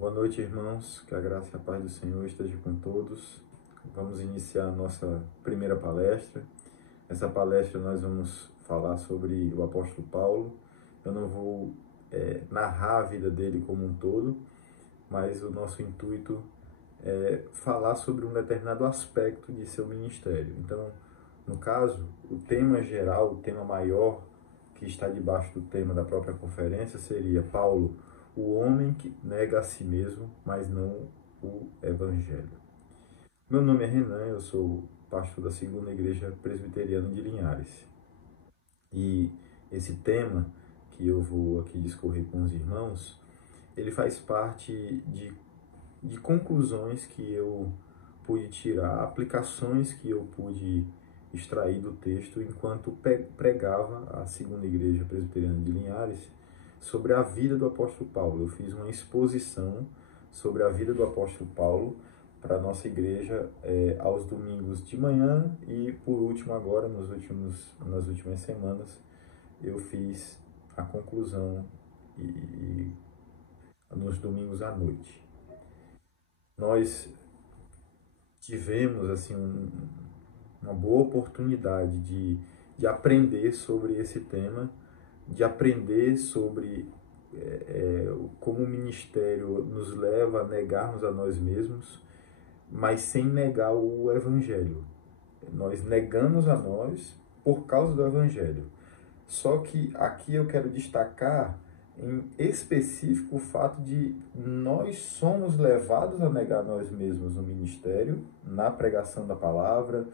Boa noite, irmãos. Que a graça e a paz do Senhor esteja com todos. Vamos iniciar a nossa primeira palestra. Nessa palestra nós vamos falar sobre o apóstolo Paulo. Eu não vou narrar a vida dele como um todo, mas o nosso intuito é falar sobre um determinado aspecto de seu ministério. Então, no caso, o tema geral, o tema maior que está debaixo do tema da própria conferência seria Paulo, o homem que nega a si mesmo, mas não o evangelho. Meu nome é Renan, eu sou pastor da Segunda Igreja Presbiteriana de Linhares. E esse tema que eu vou aqui discorrer com os irmãos, ele faz parte de conclusões que eu pude tirar, aplicações que eu pude extrair do texto enquanto pregava a Segunda Igreja Presbiteriana de Linhares sobre a vida do apóstolo Paulo. Eu fiz uma exposição sobre a vida do apóstolo Paulo para a nossa igreja aos domingos de manhã e, por último, agora, nas últimas semanas, eu fiz a conclusão nos domingos à noite. Nós tivemos assim uma boa oportunidade de aprender sobre esse tema, de aprender sobre como o ministério nos leva a negarmos a nós mesmos, mas sem negar o evangelho. Nós negamos a nós por causa do evangelho. Só que aqui eu quero destacar em específico o fato de nós somos levados a negar nós mesmos no ministério, na pregação da palavra,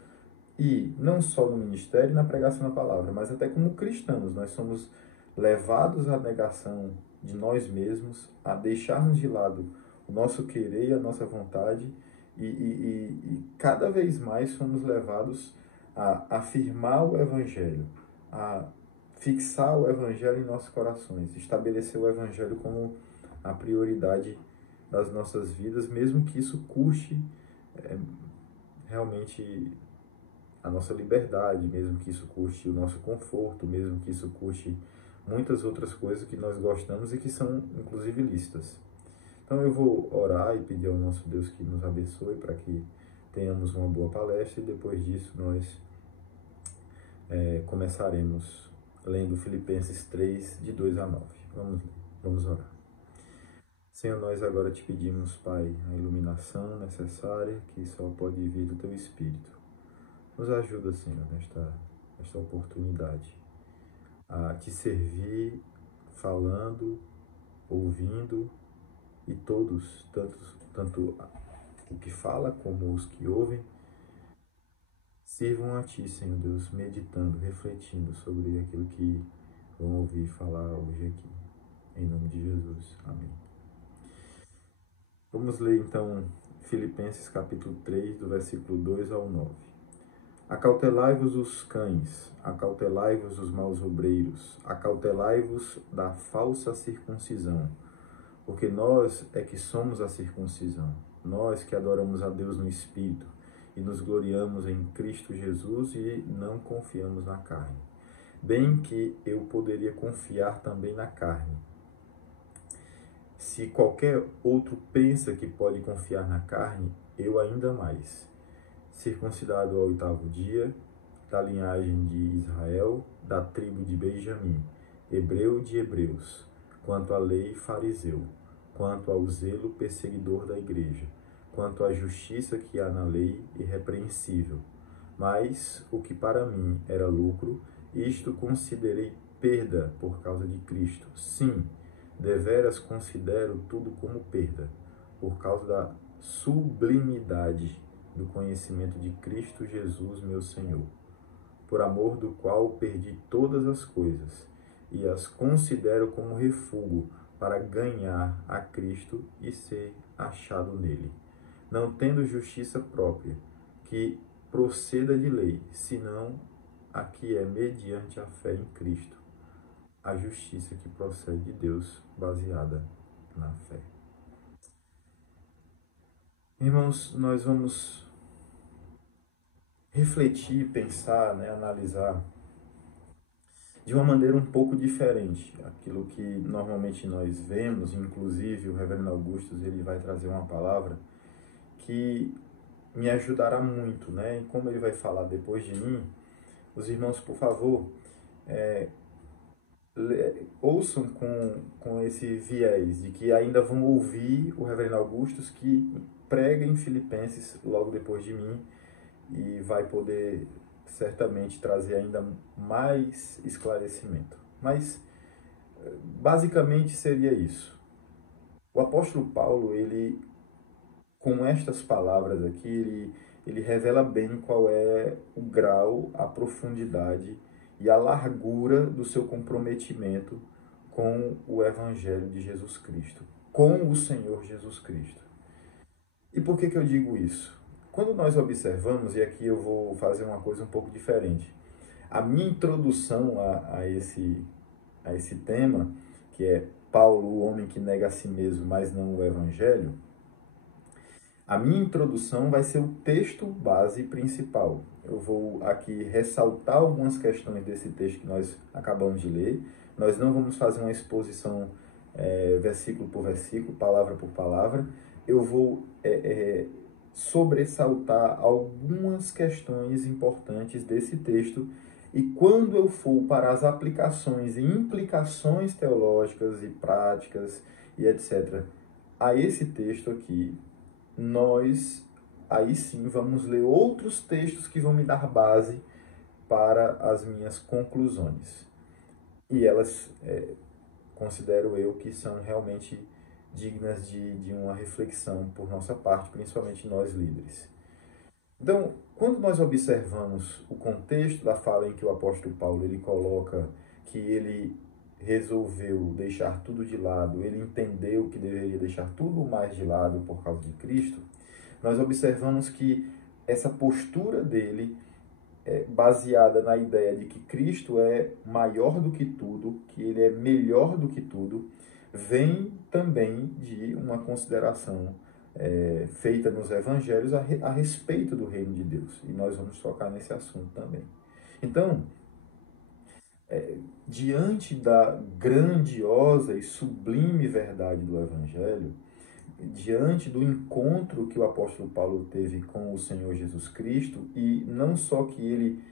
e não só no ministério e na pregação da palavra, mas até como cristãos, nós somos levados à negação de nós mesmos, a deixarmos de lado o nosso querer e a nossa vontade, e cada vez mais somos levados a afirmar o evangelho, a fixar o evangelho em nossos corações, estabelecer o evangelho como a prioridade das nossas vidas, mesmo que isso custe realmente a nossa liberdade, mesmo que isso custe o nosso conforto, mesmo que isso custe muitas outras coisas que nós gostamos e que são inclusive lícitas. Então eu vou orar e pedir ao nosso Deus que nos abençoe para que tenhamos uma boa palestra, e depois disso nós começaremos lendo Filipenses 3, de 2 a 9. Vamos orar. Senhor, nós agora te pedimos, Pai, a iluminação necessária que só pode vir do Teu Espírito. Nos ajuda, Senhor, nesta oportunidade a Te servir, falando, ouvindo, e todos, tanto o que fala como os que ouvem, sirvam a Ti, Senhor Deus, meditando, refletindo sobre aquilo que vão ouvir falar hoje aqui. Em nome de Jesus. Amém. Vamos ler então Filipenses capítulo 3, do versículo 2 ao 9. Acautelai-vos os cães, acautelai-vos os maus obreiros, acautelai-vos da falsa circuncisão, porque nós é que somos a circuncisão, nós que adoramos a Deus no Espírito e nos gloriamos em Cristo Jesus e não confiamos na carne. Bem que eu poderia confiar também na carne. Se qualquer outro pensa que pode confiar na carne, eu ainda mais. Circuncidado ao 8º dia, da linhagem de Israel, da tribo de Benjamim, hebreu de hebreus, quanto à lei fariseu, quanto ao zelo perseguidor da igreja, quanto à justiça que há na lei irrepreensível. Mas o que para mim era lucro, isto considerei perda por causa de Cristo. Sim, deveras considero tudo como perda, por causa da sublimidade do conhecimento de Cristo Jesus, meu Senhor, por amor do qual perdi todas as coisas e as considero como refúgio para ganhar a Cristo e ser achado nele, não tendo justiça própria, que proceda de lei, senão a que é mediante a fé em Cristo, a justiça que procede de Deus, baseada na fé. Irmãos, nós vamos refletir, pensar, analisar de uma maneira um pouco diferente. Aquilo que normalmente nós vemos, inclusive o reverendo Augustus, ele vai trazer uma palavra que me ajudará muito, né? E como ele vai falar depois de mim, os irmãos, por favor, ouçam com esse viés de que ainda vão ouvir o reverendo Augustus, que prega em Filipenses logo depois de mim e vai poder certamente trazer ainda mais esclarecimento. Mas basicamente seria isso. O apóstolo Paulo, ele com estas palavras aqui, ele revela bem qual é o grau, a profundidade e a largura do seu comprometimento com o Evangelho de Jesus Cristo, com o Senhor Jesus Cristo. E por que eu digo isso? Quando nós observamos, e aqui eu vou fazer uma coisa um pouco diferente, a minha introdução a esse tema, que é Paulo, o homem que nega a si mesmo, mas não o Evangelho, a minha introdução vai ser o texto base principal. Eu vou aqui ressaltar algumas questões desse texto que nós acabamos de ler. Nós não vamos fazer uma exposição versículo por versículo, palavra por palavra. Eu vou sobressaltar algumas questões importantes desse texto. E quando eu for para as aplicações e implicações teológicas e práticas e etc., a esse texto aqui, nós aí sim vamos ler outros textos que vão me dar base para as minhas conclusões. E elas, considero eu, que são realmente dignas de uma reflexão por nossa parte, principalmente nós líderes. Então, quando nós observamos o contexto da fala em que o apóstolo Paulo ele coloca que ele resolveu deixar tudo de lado, ele entendeu que deveria deixar tudo mais de lado por causa de Cristo, nós observamos que essa postura dele é baseada na ideia de que Cristo é maior do que tudo, que ele é melhor do que tudo, vem também de uma consideração feita nos evangelhos a respeito do reino de Deus. E nós vamos tocar nesse assunto também. Então, diante da grandiosa e sublime verdade do Evangelho, diante do encontro que o apóstolo Paulo teve com o Senhor Jesus Cristo, e não só que ele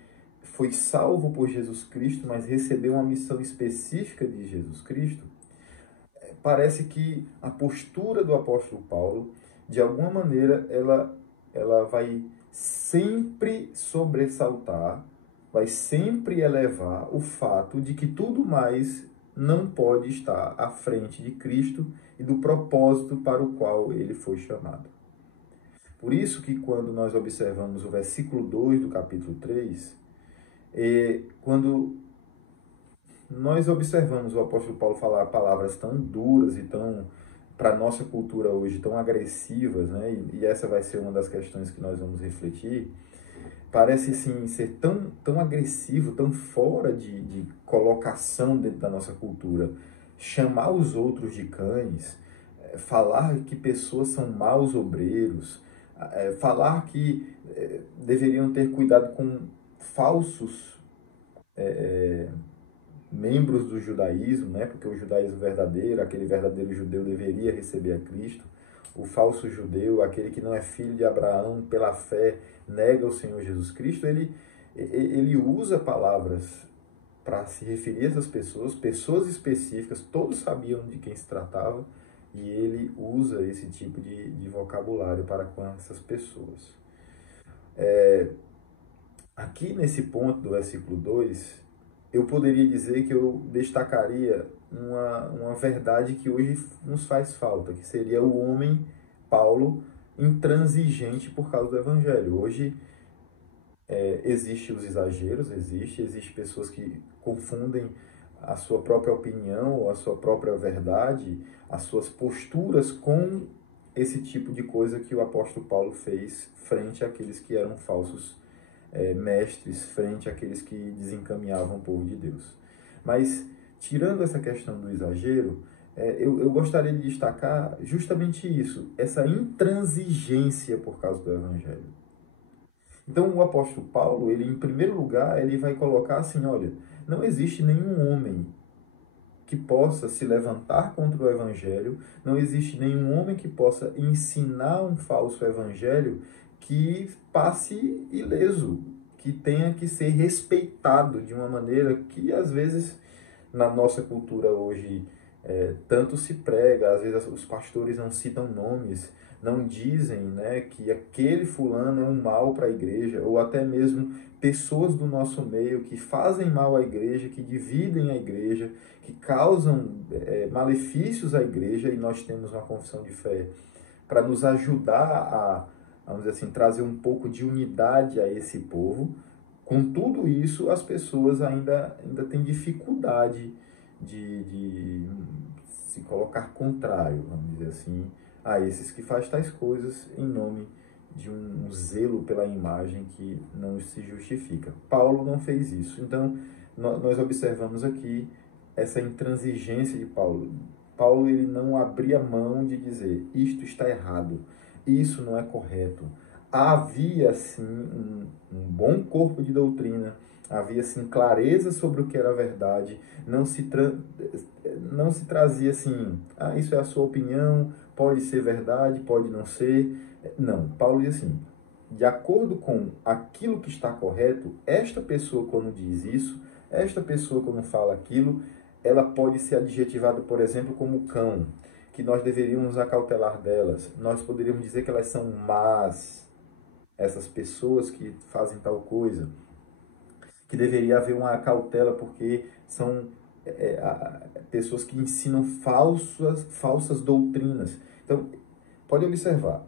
foi salvo por Jesus Cristo, mas recebeu uma missão específica de Jesus Cristo, parece que a postura do apóstolo Paulo, de alguma maneira, ela vai sempre sobressaltar, vai sempre elevar o fato de que tudo mais não pode estar à frente de Cristo e do propósito para o qual ele foi chamado. Por isso que quando nós observamos o versículo 2 do capítulo 3, quando nós observamos o apóstolo Paulo falar palavras tão duras e tão, para a nossa cultura hoje, tão agressivas, né? E essa vai ser uma das questões que nós vamos refletir, parece sim ser tão agressivo, tão fora de colocação dentro da nossa cultura. Chamar os outros de cães, falar que pessoas são maus obreiros, falar que deveriam ter cuidado com falsos membros do judaísmo, né? Porque o judaísmo verdadeiro, aquele verdadeiro judeu deveria receber a Cristo. O falso judeu, aquele que não é filho de Abraão, pela fé, nega o Senhor Jesus Cristo, ele usa palavras para se referir a essas pessoas específicas, todos sabiam de quem se tratava, e ele usa esse tipo de vocabulário para com essas pessoas. Aqui nesse ponto do versículo 2, eu poderia dizer que eu destacaria uma verdade que hoje nos faz falta, que seria o homem, Paulo, intransigente por causa do Evangelho. Hoje existem os exageros, existe pessoas que confundem a sua própria opinião, a sua própria verdade, as suas posturas com esse tipo de coisa que o apóstolo Paulo fez frente àqueles que eram falsos mestres, frente àqueles que desencaminhavam o povo de Deus. Mas, tirando essa questão do exagero, eu gostaria de destacar justamente isso, essa intransigência por causa do Evangelho. Então, o apóstolo Paulo, ele, em primeiro lugar, ele vai colocar assim, olha, não existe nenhum homem que possa se levantar contra o evangelho, não existe nenhum homem que possa ensinar um falso evangelho que passe ileso, que tenha que ser respeitado de uma maneira que, às vezes, na nossa cultura hoje, tanto se prega, às vezes os pastores não citam nomes, não dizem, né, que aquele fulano é um mal para a igreja, ou até mesmo pessoas do nosso meio que fazem mal à igreja, que dividem a igreja, que causam malefícios à igreja, e nós temos uma confissão de fé para nos ajudar a, vamos dizer assim, trazer um pouco de unidade a esse povo. Com tudo isso, as pessoas ainda têm dificuldade de se colocar contrário, vamos dizer assim, a esses que fazem tais coisas em nome de um zelo pela imagem que não se justifica. Paulo não fez isso. Então, nós observamos aqui essa intransigência de Paulo. Paulo, ele não abria mão de dizer, isto está errado, isso não é correto. Havia, sim, um bom corpo de doutrina, havia, sim, clareza sobre o que era verdade, não se trazia assim, isso é a sua opinião, pode ser verdade, pode não ser. Não, Paulo diz assim, de acordo com aquilo que está correto, esta pessoa quando diz isso, esta pessoa quando fala aquilo, ela pode ser adjetivada, por exemplo, como cão, que nós deveríamos acautelar delas. Nós poderíamos dizer que elas são más, essas pessoas que fazem tal coisa, que deveria haver uma cautela porque são pessoas que ensinam falsas doutrinas. Então, pode observar,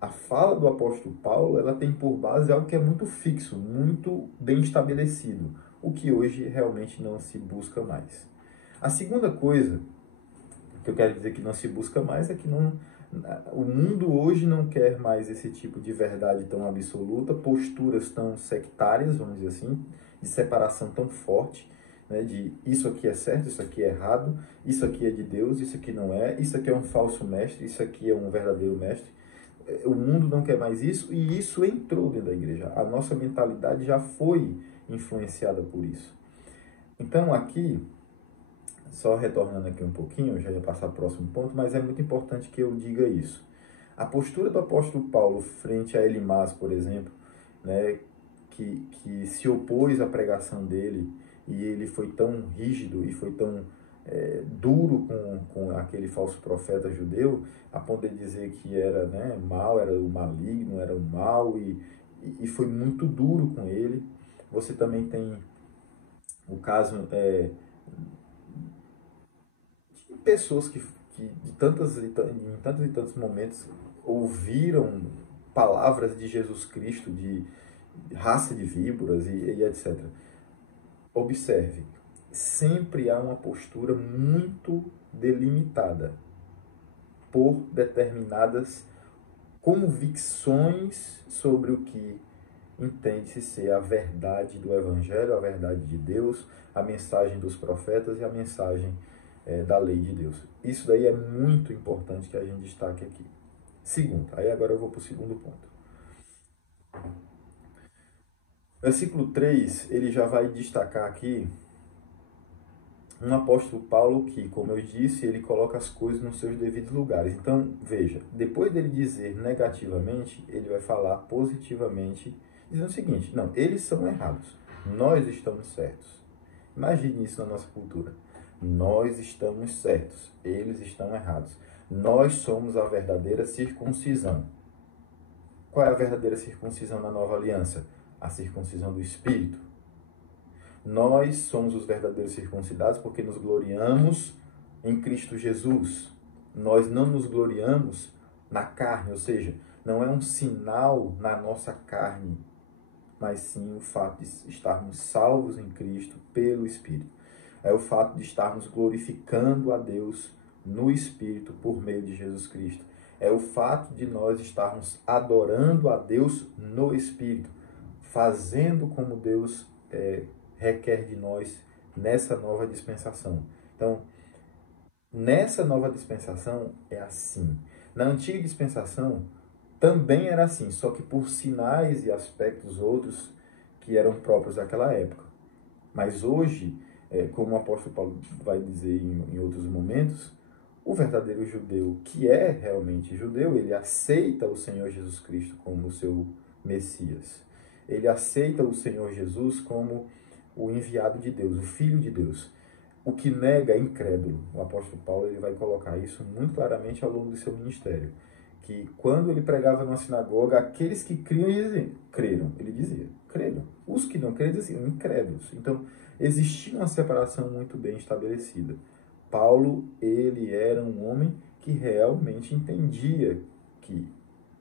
a fala do apóstolo Paulo, ela tem por base algo que é muito fixo, muito bem estabelecido, o que hoje realmente não se busca mais. A segunda coisa que eu quero dizer que não se busca mais é que o mundo hoje não quer mais esse tipo de verdade tão absoluta, posturas tão sectárias, vamos dizer assim, de separação tão forte, né, de isso aqui é certo, isso aqui é errado, isso aqui é de Deus, isso aqui não é, isso aqui é um falso mestre, isso aqui é um verdadeiro mestre. O mundo não quer mais isso, e isso entrou dentro da igreja. A nossa mentalidade já foi influenciada por isso. Então aqui, só retornando aqui um pouquinho, eu já ia passar para o próximo ponto, mas é muito importante que eu diga isso. A postura do apóstolo Paulo frente a Elimas, por exemplo, né, que se opôs à pregação dele, e ele foi tão rígido e foi tão duro com aquele falso profeta judeu, a ponto de dizer que era, né, mal, era o maligno, era o mal, e foi muito duro com ele. Você também tem o caso de pessoas que em tantos e tantos momentos ouviram palavras de Jesus Cristo, de raça de víboras e etc. Observe, sempre há uma postura muito delimitada por determinadas convicções sobre o que entende-se ser a verdade do Evangelho, a verdade de Deus, a mensagem dos profetas e a mensagem da lei de Deus. Isso daí é muito importante que a gente destaque aqui. Segundo, aí agora eu vou para o segundo ponto. Versículo 3, ele já vai destacar aqui um apóstolo Paulo que, como eu disse, ele coloca as coisas nos seus devidos lugares. Então, veja, depois dele dizer negativamente, ele vai falar positivamente, dizendo o seguinte, não, eles são errados, nós estamos certos. Imagine isso na nossa cultura. Nós estamos certos, eles estão errados. Nós somos a verdadeira circuncisão. Qual é a verdadeira circuncisão na nova aliança? A circuncisão do Espírito. Nós somos os verdadeiros circuncidados porque nos gloriamos em Cristo Jesus. Nós não nos gloriamos na carne, ou seja, não é um sinal na nossa carne, mas sim o fato de estarmos salvos em Cristo pelo Espírito. É o fato de estarmos glorificando a Deus no Espírito por meio de Jesus Cristo. É o fato de nós estarmos adorando a Deus no Espírito, fazendo como Deus requer de nós nessa nova dispensação. Então, nessa nova dispensação é assim. Na antiga dispensação também era assim, só que por sinais e aspectos outros que eram próprios daquela época. Mas hoje, como o apóstolo Paulo vai dizer em outros momentos, o verdadeiro judeu, que é realmente judeu, ele aceita o Senhor Jesus Cristo como seu Messias. Ele aceita o Senhor Jesus como o enviado de Deus, o Filho de Deus. O que nega é incrédulo. O apóstolo Paulo ele vai colocar isso muito claramente ao longo do seu ministério. Que quando ele pregava numa sinagoga, aqueles que criam creram. Ele dizia, creram. Os que não creram diziam, incrédulos. Então, existia uma separação muito bem estabelecida. Paulo, ele era um homem que realmente entendia que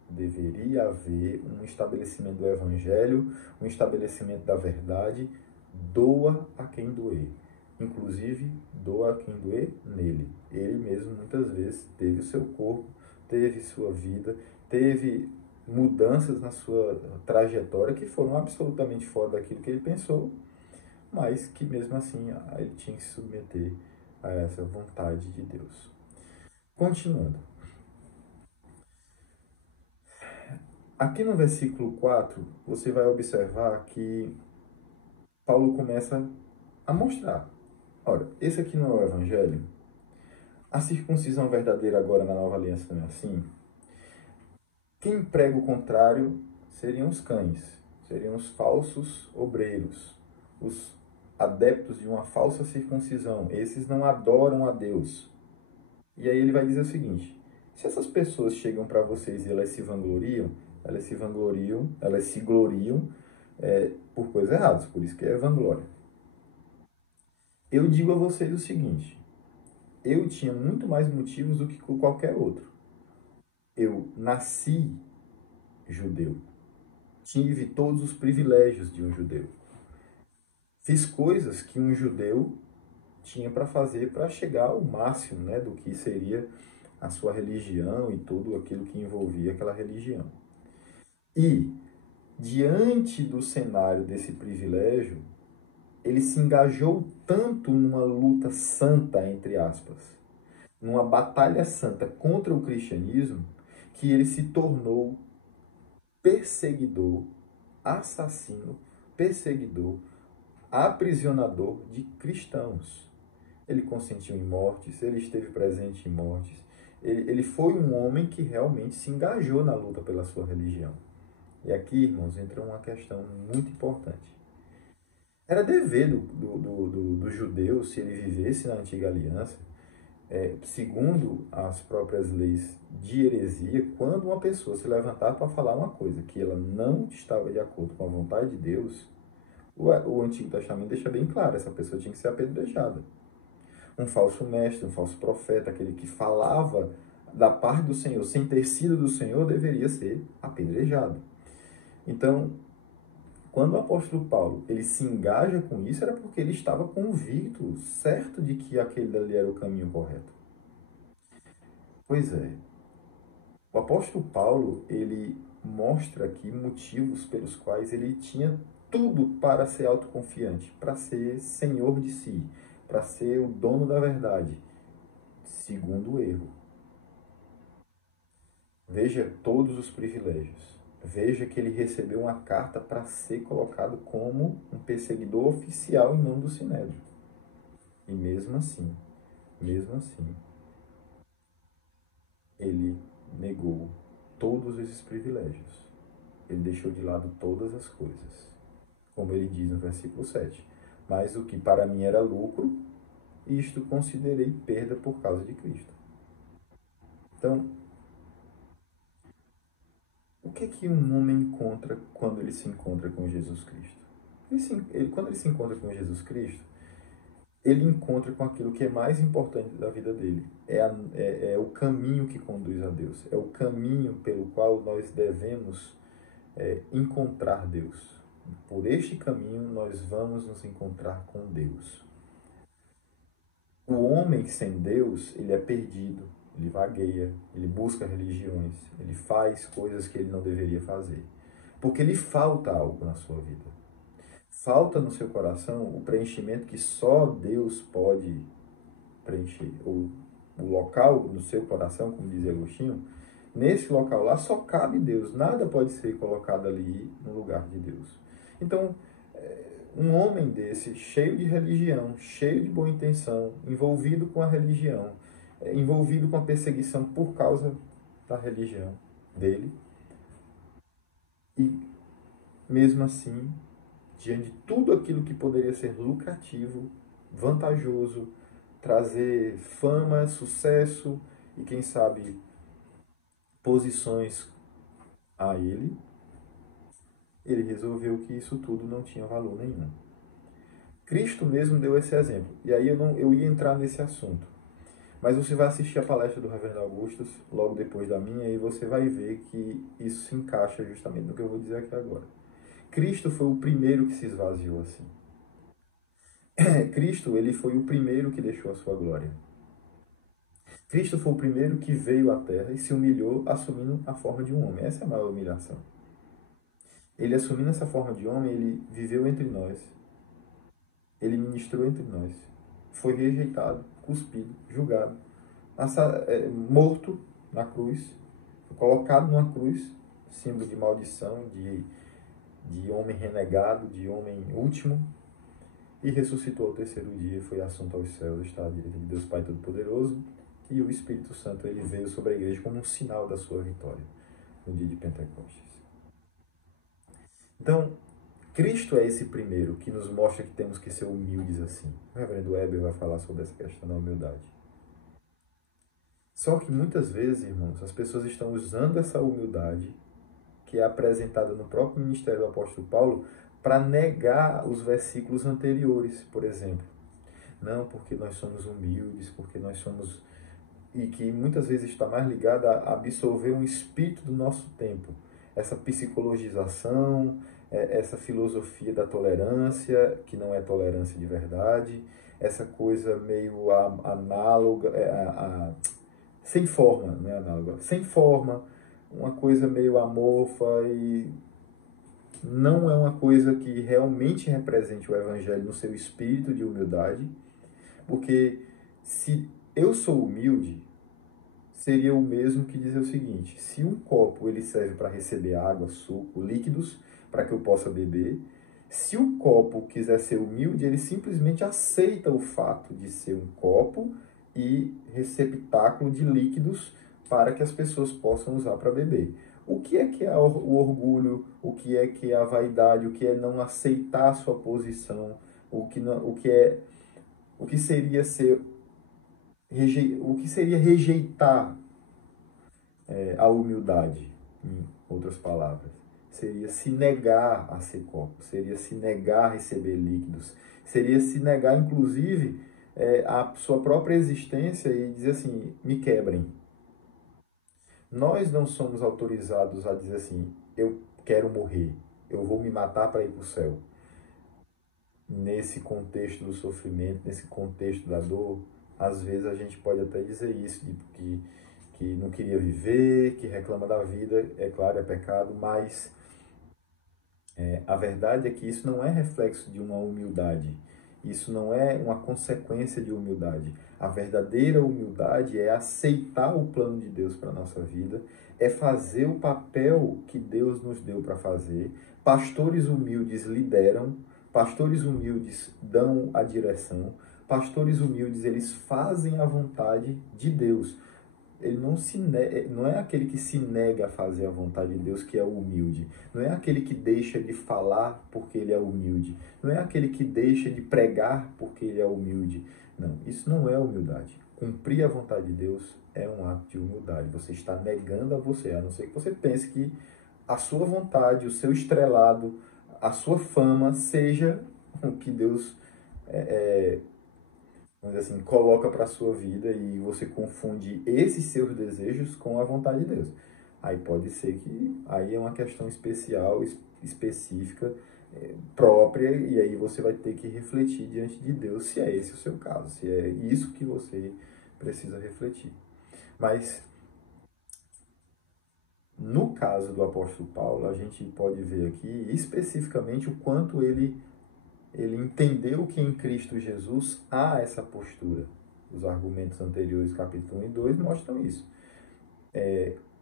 deveria haver um estabelecimento do evangelho, um estabelecimento da verdade, doa a quem doer. Inclusive, doa a quem doer nele. Ele mesmo, muitas vezes, teve o seu corpo, teve sua vida, teve mudanças na sua trajetória que foram absolutamente fora daquilo que ele pensou, mas que mesmo assim ele tinha que se submeter a essa vontade de Deus. Continuando. Aqui no versículo 4, você vai observar que Paulo começa a mostrar. Olha, esse aqui não é o evangelho. A circuncisão verdadeira agora na nova aliança não é assim. Quem prega o contrário seriam os cães, seriam os falsos obreiros, os adeptos de uma falsa circuncisão. Esses não adoram a Deus. E aí ele vai dizer o seguinte: se essas pessoas chegam para vocês e elas se vangloriam, elas se gloriam por coisas erradas, por isso que é vanglória. Eu digo a vocês o seguinte: eu tinha muito mais motivos do que qualquer outro. Eu nasci judeu. Tive todos os privilégios de um judeu. Fiz coisas que um judeu tinha para fazer para chegar ao máximo, né, do que seria a sua religião e tudo aquilo que envolvia aquela religião. E, diante do cenário desse privilégio, ele se engajou tanto numa luta santa, entre aspas, numa batalha santa contra o cristianismo, que ele se tornou perseguidor, assassino, perseguidor, aprisionador de cristãos. Ele consentiu em mortes, ele esteve presente em mortes. Ele foi um homem que realmente se engajou na luta pela sua religião. E aqui, irmãos, entra uma questão muito importante. Era dever do judeu, se ele vivesse na antiga aliança, segundo as próprias leis de heresia, quando uma pessoa se levantar para falar uma coisa que ela não estava de acordo com a vontade de Deus, o Antigo Testamento deixa bem claro, essa pessoa tinha que ser apedrejada. Um falso mestre, um falso profeta, aquele que falava da parte do Senhor sem ter sido do Senhor, deveria ser apedrejado. Então, quando o apóstolo Paulo ele se engaja com isso, era porque ele estava convicto, certo de que aquele dali era o caminho correto. Pois é, o apóstolo Paulo, ele mostra aqui motivos pelos quais ele tinha tudo para ser autoconfiante, para ser senhor de si, para ser o dono da verdade, segundo o erro. Veja todos os privilégios. Veja que ele recebeu uma carta para ser colocado como um perseguidor oficial em nome do Sinédrio. E mesmo assim, ele negou todos esses privilégios. Ele deixou de lado todas as coisas. Como ele diz no versículo 7. Mas o que para mim era lucro, isto considerei perda por causa de Cristo. Então, o que é que um homem encontra quando ele se encontra com Jesus Cristo? Quando ele se encontra com Jesus Cristo, ele encontra com aquilo que é mais importante da vida dele. É o caminho que conduz a Deus. É o caminho pelo qual nós devemos encontrar Deus. Por este caminho nós vamos nos encontrar com Deus. O homem sem Deus, ele é perdido, ele vagueia, ele busca religiões, ele faz coisas que ele não deveria fazer. Porque lhe falta algo na sua vida. Falta no seu coração o preenchimento que só Deus pode preencher. O local no seu coração, como dizia Agostinho, nesse local lá só cabe Deus. Nada pode ser colocado ali no lugar de Deus. Então, Um homem desse, cheio de religião, cheio de boa intenção, envolvido com a religião, envolvido com a perseguição por causa da religião dele, e mesmo assim, diante de tudo aquilo que poderia ser lucrativo, vantajoso, trazer fama, sucesso e quem sabe posições a ele, ele resolveu que isso tudo não tinha valor nenhum. Cristo mesmo deu esse exemplo. E aí eu ia entrar nesse assunto. Mas você vai assistir a palestra do Reverendo Augustus, logo depois da minha, e você vai ver que isso se encaixa justamente no que eu vou dizer aqui agora. Cristo foi o primeiro que se esvaziou assim. Cristo, ele foi o primeiro que deixou a sua glória. Cristo foi o primeiro que veio à Terra e se humilhou assumindo a forma de um homem. Essa é a maior humilhação. Ele assumindo essa forma de homem, ele viveu entre nós. Ele ministrou entre nós. Foi rejeitado, cuspido, julgado, morto na cruz, foi colocado numa cruz, símbolo de maldição, de homem renegado, de homem último, e ressuscitou ao terceiro dia, foi assunto aos céus, está à direita de Deus Pai Todo-Poderoso, e o Espírito Santo ele veio sobre a igreja como um sinal da sua vitória no dia de Pentecostes. Então, Cristo é esse primeiro que nos mostra que temos que ser humildes assim. O reverendo Weber vai falar sobre essa questão da humildade. Só que muitas vezes, irmãos, as pessoas estão usando essa humildade que é apresentada no próprio ministério do apóstolo Paulo para negar os versículos anteriores, por exemplo. Não, porque nós somos humildes, porque nós somos... E que muitas vezes está mais ligada a absorver um espírito do nosso tempo. Essa psicologização, essa filosofia da tolerância, que não é tolerância de verdade, essa coisa meio análoga, sem forma, não é análoga, sem forma, uma coisa meio amorfa e não é uma coisa que realmente represente o Evangelho no seu espírito de humildade, porque se eu sou humilde, seria o mesmo que dizer o seguinte: se um copo ele serve para receber água, suco, líquidos, para que eu possa beber, se o copo quiser ser humilde, ele simplesmente aceita o fato de ser um copo e receptáculo de líquidos para que as pessoas possam usar para beber. O que é o orgulho? O que é a vaidade? O que é não aceitar a sua posição? O que seria rejeitar a humildade, em outras palavras? Seria se negar a ser copo, seria se negar a receber líquidos, seria se negar, inclusive, a sua própria existência e dizer assim: me quebrem. Nós não somos autorizados a dizer assim: eu quero morrer, eu vou me matar para ir para o céu. Nesse contexto do sofrimento, nesse contexto da dor, às vezes a gente pode até dizer isso, que não queria viver, que reclama da vida, é claro, é pecado, mas a verdade é que isso não é reflexo de uma humildade, isso não é uma consequência de humildade. A verdadeira humildade é aceitar o plano de Deus para a nossa vida, é fazer o papel que Deus nos deu para fazer. Pastores humildes lideram, pastores humildes dão a direção, pastores humildes eles fazem a vontade de Deus. Ele não é aquele que se nega a fazer a vontade de Deus que é o humilde. Não é aquele que deixa de falar porque ele é humilde. Não é aquele que deixa de pregar porque ele é humilde. Não, isso não é humildade. Cumprir a vontade de Deus é um ato de humildade. Você está negando a você, a não ser que você pense que a sua vontade, o seu estrelado, a sua fama seja o que Deus vamos dizer assim, coloca para a sua vida e você confunde esses seus desejos com a vontade de Deus. Aí pode ser que aí é uma questão especial, específica, própria, e aí você vai ter que refletir diante de Deus se é esse o seu caso, se é isso que você precisa refletir. Mas no caso do apóstolo Paulo, a gente pode ver aqui especificamente o quanto ele entendeu que em Cristo Jesus há essa postura. Os argumentos anteriores, capítulo 1 e 2, mostram isso.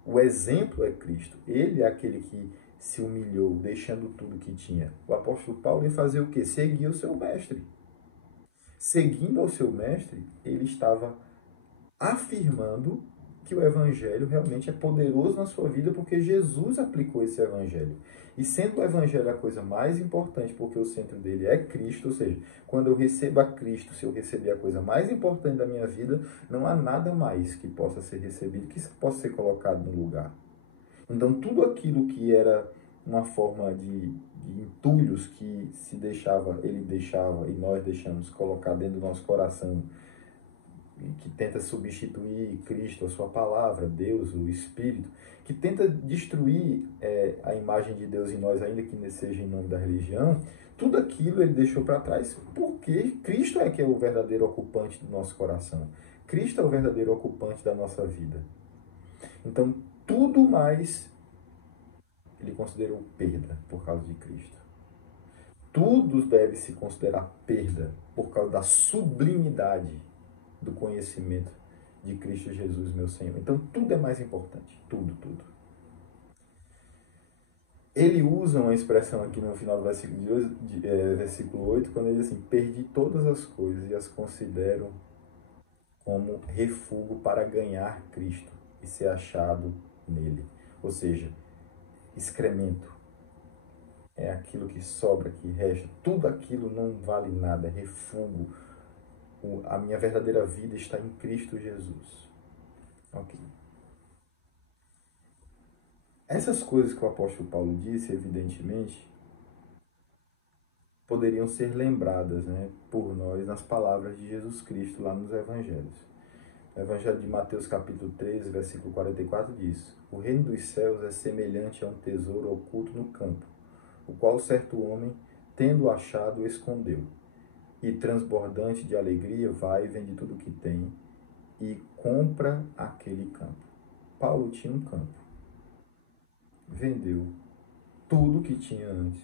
O exemplo é Cristo. Ele é aquele que se humilhou, deixando tudo que tinha? O apóstolo Paulo ia fazer o quê? Seguir o seu mestre. Seguindo ao seu mestre, ele estava afirmando que o evangelho realmente é poderoso na sua vida porque Jesus aplicou esse evangelho. E sendo o evangelho a coisa mais importante, porque o centro dele é Cristo, ou seja, quando eu recebo a Cristo, se eu receber a coisa mais importante da minha vida, não há nada mais que possa ser recebido, que possa ser colocado no lugar. Então, tudo aquilo que era uma forma de entulhos que ele deixava e nós deixamos colocar dentro do nosso coração, que tenta substituir Cristo, a sua palavra, Deus, o Espírito, que tenta destruir a imagem de Deus em nós, ainda que seja em nome da religião, tudo aquilo ele deixou para trás porque Cristo é que é o verdadeiro ocupante do nosso coração. Cristo é o verdadeiro ocupante da nossa vida. Então, tudo mais ele considerou perda por causa de Cristo. Tudo deve se considerar perda por causa da sublimidade do conhecimento de Cristo Jesus, meu Senhor. Então, tudo é mais importante. Tudo, tudo. Ele usa uma expressão aqui no final do versículo 8, quando ele diz assim, perdi todas as coisas e as considero como refúgio para ganhar Cristo e ser achado nele. Ou seja, excremento. É aquilo que sobra, que resta. Tudo aquilo não vale nada, é refúgio. A minha verdadeira vida está em Cristo Jesus. Ok. Essas coisas que o apóstolo Paulo disse, evidentemente, poderiam ser lembradas, por nós nas palavras de Jesus Cristo lá nos Evangelhos. O Evangelho de Mateus capítulo 13, versículo 44 diz: o reino dos céus é semelhante a um tesouro oculto no campo, o qual certo homem, tendo achado, escondeu. E transbordante de alegria, vai e vende tudo o que tem e compra aquele campo. Paulo tinha um campo. Vendeu tudo o que tinha antes.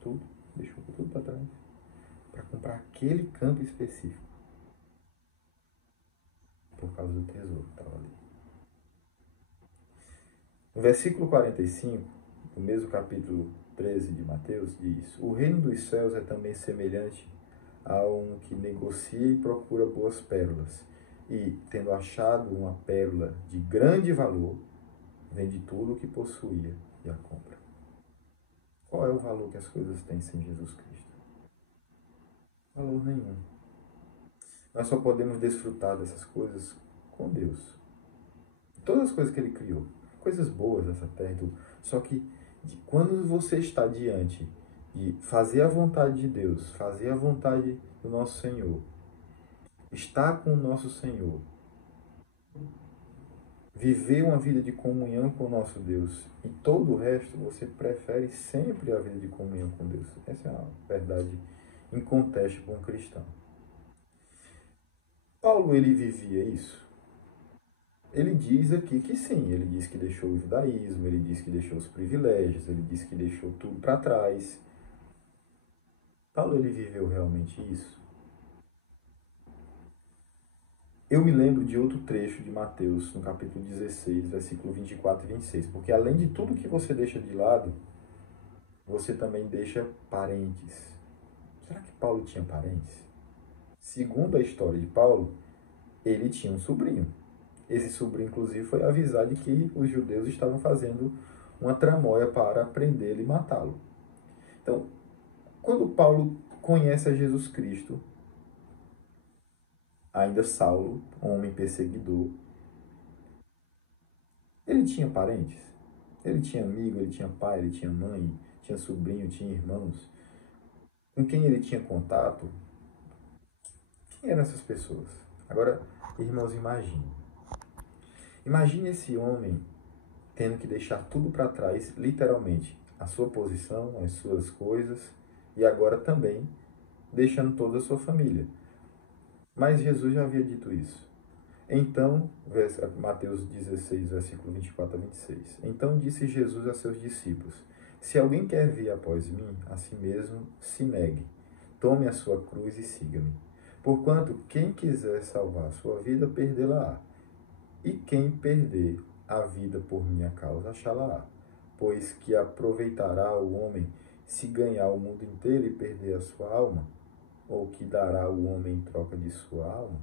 Tudo. Deixou tudo para trás. Para comprar aquele campo específico. Por causa do tesouro que estava ali. No versículo 45, no mesmo capítulo 13 de Mateus, diz: o reino dos céus é também semelhante a um que negocia e procura boas pérolas, e, tendo achado uma pérola de grande valor, vende tudo o que possuía e a compra. Qual é o valor que as coisas têm sem Jesus Cristo? Valor nenhum. Nós só podemos desfrutar dessas coisas com Deus. Todas as coisas que Ele criou, coisas boas dessa terra, só que quando você está diante de fazer a vontade de Deus, fazer a vontade do nosso Senhor, estar com o nosso Senhor, viver uma vida de comunhão com o nosso Deus e todo o resto, você prefere sempre a vida de comunhão com Deus. Essa é uma verdade inconteste para um cristão. Paulo, ele vivia isso? Ele diz aqui que sim, ele diz que deixou o judaísmo, ele diz que deixou os privilégios, ele diz que deixou tudo para trás. Paulo, ele viveu realmente isso? Eu me lembro de outro trecho de Mateus, no capítulo 16, versículo 24 e 26, porque além de tudo que você deixa de lado, você também deixa parentes. Será que Paulo tinha parentes? Segundo a história de Paulo, ele tinha um sobrinho. Esse sobrinho, inclusive, foi avisar de que os judeus estavam fazendo uma tramóia para prendê-lo e matá-lo. Então, quando Paulo conhece a Jesus Cristo, ainda Saulo, homem perseguidor, ele tinha parentes? Ele tinha amigo, ele tinha pai, ele tinha mãe, tinha sobrinho, tinha irmãos? Com quem ele tinha contato? Quem eram essas pessoas? Agora, irmãos, imagine esse homem tendo que deixar tudo para trás, literalmente, a sua posição, as suas coisas, e agora também deixando toda a sua família. Mas Jesus já havia dito isso. Então, Mateus 16, versículo 24 a 26. Então disse Jesus a seus discípulos: se alguém quer vir após mim, a si mesmo se negue. Tome a sua cruz e siga-me. Porquanto, quem quiser salvar a sua vida, perdê-la-á. E quem perder a vida por minha causa, achá-la-á. Pois que aproveitará o homem se ganhar o mundo inteiro e perder a sua alma? Ou que dará o homem em troca de sua alma?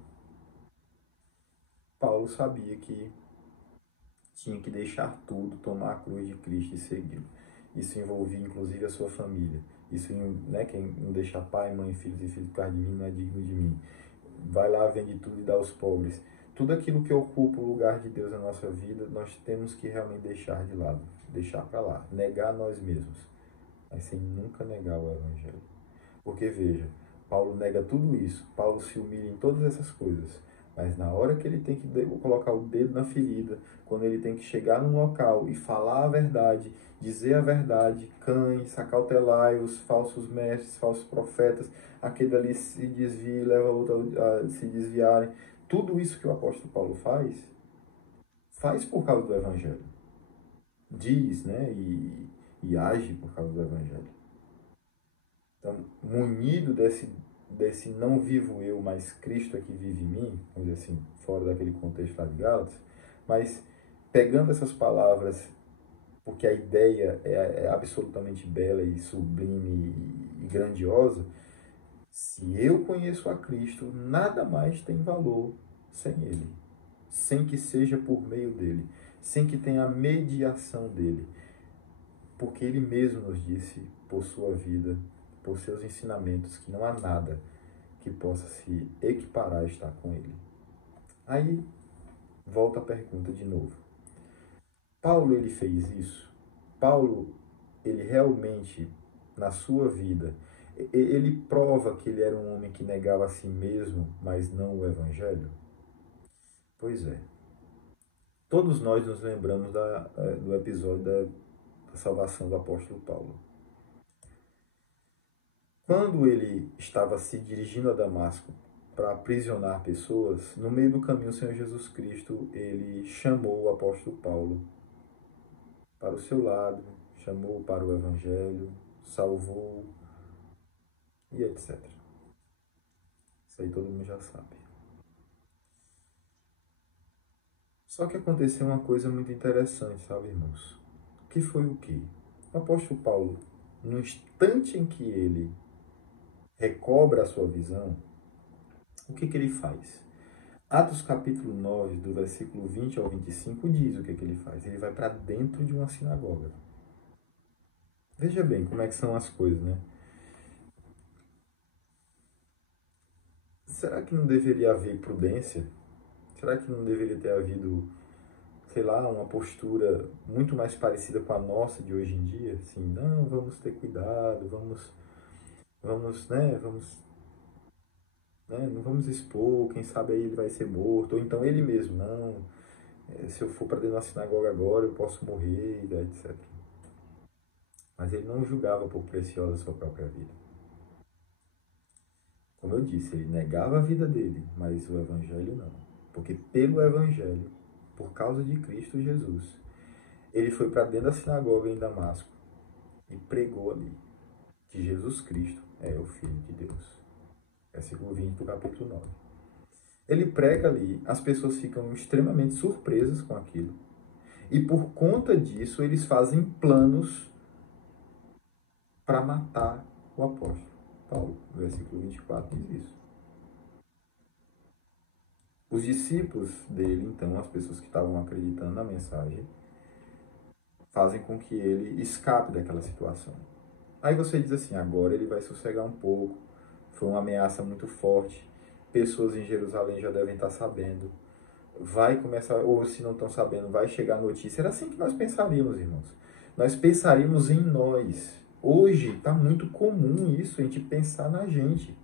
Paulo sabia que tinha que deixar tudo, tomar a cruz de Cristo e segui-lo. Isso envolvia inclusive a sua família. Isso, né, quem não deixa pai, mãe, filhos e filhos por causa de mim não é digno de mim. Vai lá, vende tudo e dá aos pobres. Tudo aquilo que ocupa o lugar de Deus na nossa vida, nós temos que realmente deixar de lado, deixar para lá, negar nós mesmos, mas sem nunca negar o Evangelho. Porque veja, Paulo nega tudo isso, Paulo se humilha em todas essas coisas, mas na hora que ele tem que colocar o dedo na ferida, quando ele tem que chegar num local e falar a verdade, dizer a verdade, cães, acautelai os falsos mestres, falsos profetas, aquele ali se desvia e leva outro a se desviarem. Tudo isso que o apóstolo Paulo faz por causa do Evangelho. Diz, né, e age por causa do Evangelho. Então, munido desse não vivo eu, mas Cristo é que vive em mim, vamos dizer assim, fora daquele contexto lá de Gálatas, mas pegando essas palavras, porque a ideia é absolutamente bela e sublime e grandiosa, se eu conheço a Cristo, nada mais tem valor sem Ele, sem que seja por meio dele, sem que tenha a mediação dele, porque Ele mesmo nos disse, por sua vida, por seus ensinamentos, que não há nada que possa se equiparar a estar com Ele. Aí, volta a pergunta de novo. Paulo, ele fez isso? Paulo, ele realmente, na sua vida, ele prova que ele era um homem que negava a si mesmo, mas não o Evangelho? Pois é. Todos nós nos lembramos do episódio da salvação do apóstolo Paulo. Quando ele estava se dirigindo a Damasco para aprisionar pessoas, no meio do caminho o Senhor Jesus Cristo, ele chamou o apóstolo Paulo para o seu lado, chamou para o Evangelho, salvou e etc. Isso aí todo mundo já sabe. Só que aconteceu uma coisa muito interessante, sabe, irmãos? Que foi o quê? O apóstolo Paulo, no instante em que ele recobra a sua visão, o que ele faz? Atos capítulo 9, do versículo 20 ao 25, diz o que ele faz. Ele vai para dentro de uma sinagoga. Veja bem como é que são as coisas, né? Será que não deveria haver prudência? Será que não deveria ter havido, sei lá, uma postura muito mais parecida com a nossa de hoje em dia? Assim, não, vamos ter cuidado, não vamos expor, quem sabe aí ele vai ser morto, ou então ele mesmo, não, se eu for para dentro da sinagoga agora eu posso morrer, etc. Mas ele não julgava por preciosa a sua própria vida. Como eu disse, ele negava a vida dele, mas o Evangelho não. Porque pelo Evangelho, por causa de Cristo Jesus, ele foi para dentro da sinagoga em Damasco e pregou ali que Jesus Cristo é o Filho de Deus. Versículo 20 do capítulo 9. Ele prega ali, as pessoas ficam extremamente surpresas com aquilo. E por conta disso, eles fazem planos para matar o apóstolo Paulo. Versículo 24 diz isso. Os discípulos dele, então, as pessoas que estavam acreditando na mensagem, fazem com que ele escape daquela situação. Aí você diz assim, agora ele vai sossegar um pouco, foi uma ameaça muito forte, pessoas em Jerusalém já devem estar sabendo, vai começar, ou se não estão sabendo, vai chegar a notícia. Era assim que nós pensaríamos, irmãos. Nós pensaríamos em nós. Hoje está muito comum isso, a gente pensar na gente.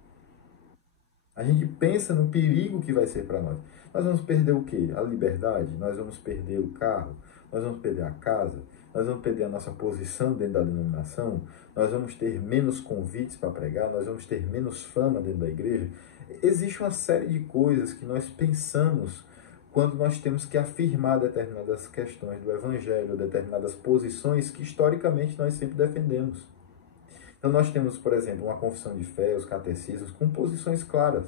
A gente pensa no perigo que vai ser para nós. Nós vamos perder o quê? A liberdade? Nós vamos perder o carro? Nós vamos perder a casa? Nós vamos perder a nossa posição dentro da denominação? Nós vamos ter menos convites para pregar? Nós vamos ter menos fama dentro da igreja? Existe uma série de coisas que nós pensamos quando nós temos que afirmar determinadas questões do Evangelho, determinadas posições que historicamente nós sempre defendemos. Então nós temos, por exemplo, uma confissão de fé, os catecismos, com posições claras,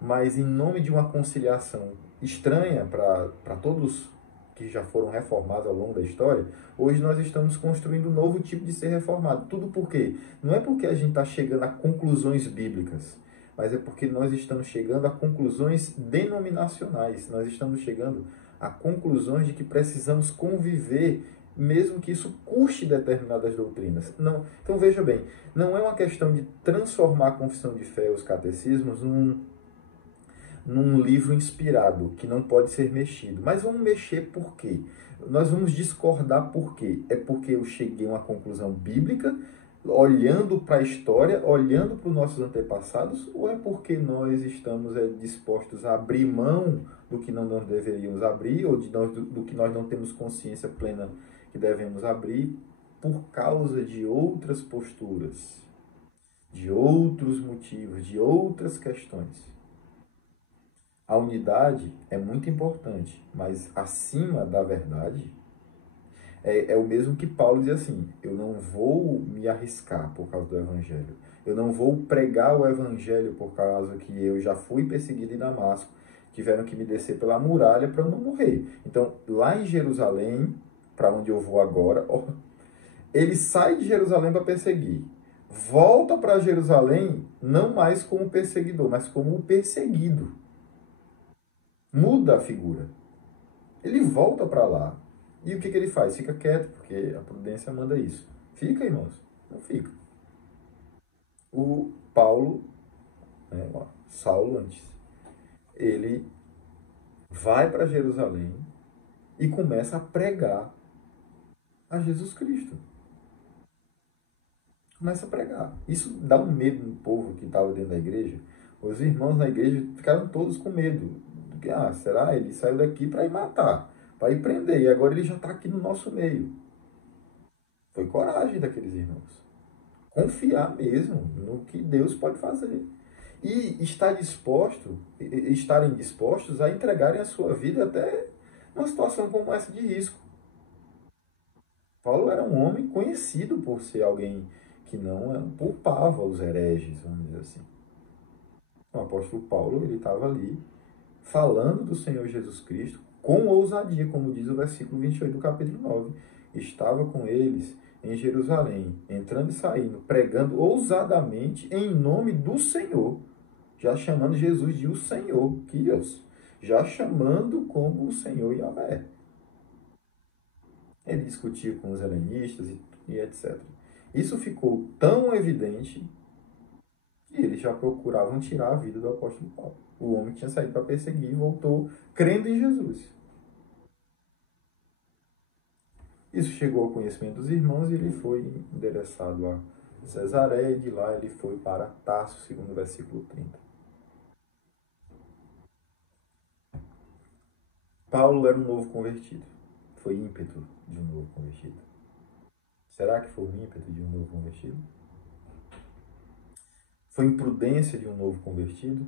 mas em nome de uma conciliação estranha para todos que já foram reformados ao longo da história, hoje nós estamos construindo um novo tipo de ser reformado. Tudo por quê? Não é porque a gente está chegando a conclusões bíblicas, mas é porque nós estamos chegando a conclusões denominacionais. Nós estamos chegando a conclusões de que precisamos conviver, mesmo que isso custe determinadas doutrinas. Não, então veja bem, não é uma questão de transformar a confissão de fé e os catecismos num livro inspirado, que não pode ser mexido. Mas vamos mexer por quê? Nós vamos discordar por quê? É porque eu cheguei a uma conclusão bíblica, olhando para a história, olhando para os nossos antepassados, ou é porque nós estamos dispostos a abrir mão do que não nós deveríamos abrir, ou do que nós não temos consciência plena que devemos abrir, por causa de outras posturas, de outros motivos, de outras questões? A unidade é muito importante, mas acima da verdade é o mesmo que Paulo diz assim: eu não vou me arriscar por causa do evangelho. Eu não vou pregar o evangelho por causa que eu já fui perseguido em Damasco. Tiveram que me descer pela muralha para eu não morrer. Então, lá em Jerusalém, para onde eu vou agora, ele sai de Jerusalém para perseguir. Volta para Jerusalém não mais como perseguidor, mas como o perseguido. Muda a figura. Ele volta para lá. E o que ele faz? Fica quieto, porque a prudência manda isso. Fica, irmãos? Não fica. O Paulo, Saulo antes, ele vai para Jerusalém e começa a pregar a Jesus Cristo. Começa a pregar. Isso dá um medo no povo que estava dentro da igreja. Os irmãos na igreja ficaram todos com medo. Será? Ele saiu daqui para ir matar, para ir prender, e agora ele já está aqui no nosso meio. Foi coragem daqueles irmãos. Confiar mesmo no que Deus pode fazer. E estarem dispostos a entregarem a sua vida até numa situação como essa de risco. Paulo era um homem conhecido por ser alguém que não poupava os hereges, vamos dizer assim. O apóstolo Paulo, ele estava ali falando do Senhor Jesus Cristo com ousadia, como diz o versículo 28 do capítulo 9. Estava com eles em Jerusalém, entrando e saindo, pregando ousadamente em nome do Senhor, já chamando Jesus de o Senhor, Kyrios, já chamando como o Senhor Yahvé. Ele discutia com os helenistas e etc. Isso ficou tão evidente que eles já procuravam tirar a vida do apóstolo Paulo. O homem tinha saído para perseguir e voltou crendo em Jesus. Isso chegou ao conhecimento dos irmãos e ele foi endereçado a Cesareia, e de lá ele foi para Tarso, segundo o versículo 30. Paulo era um novo convertido. Foi ímpeto de um novo convertido. Será que foi o ímpeto de um novo convertido? Foi imprudência de um novo convertido?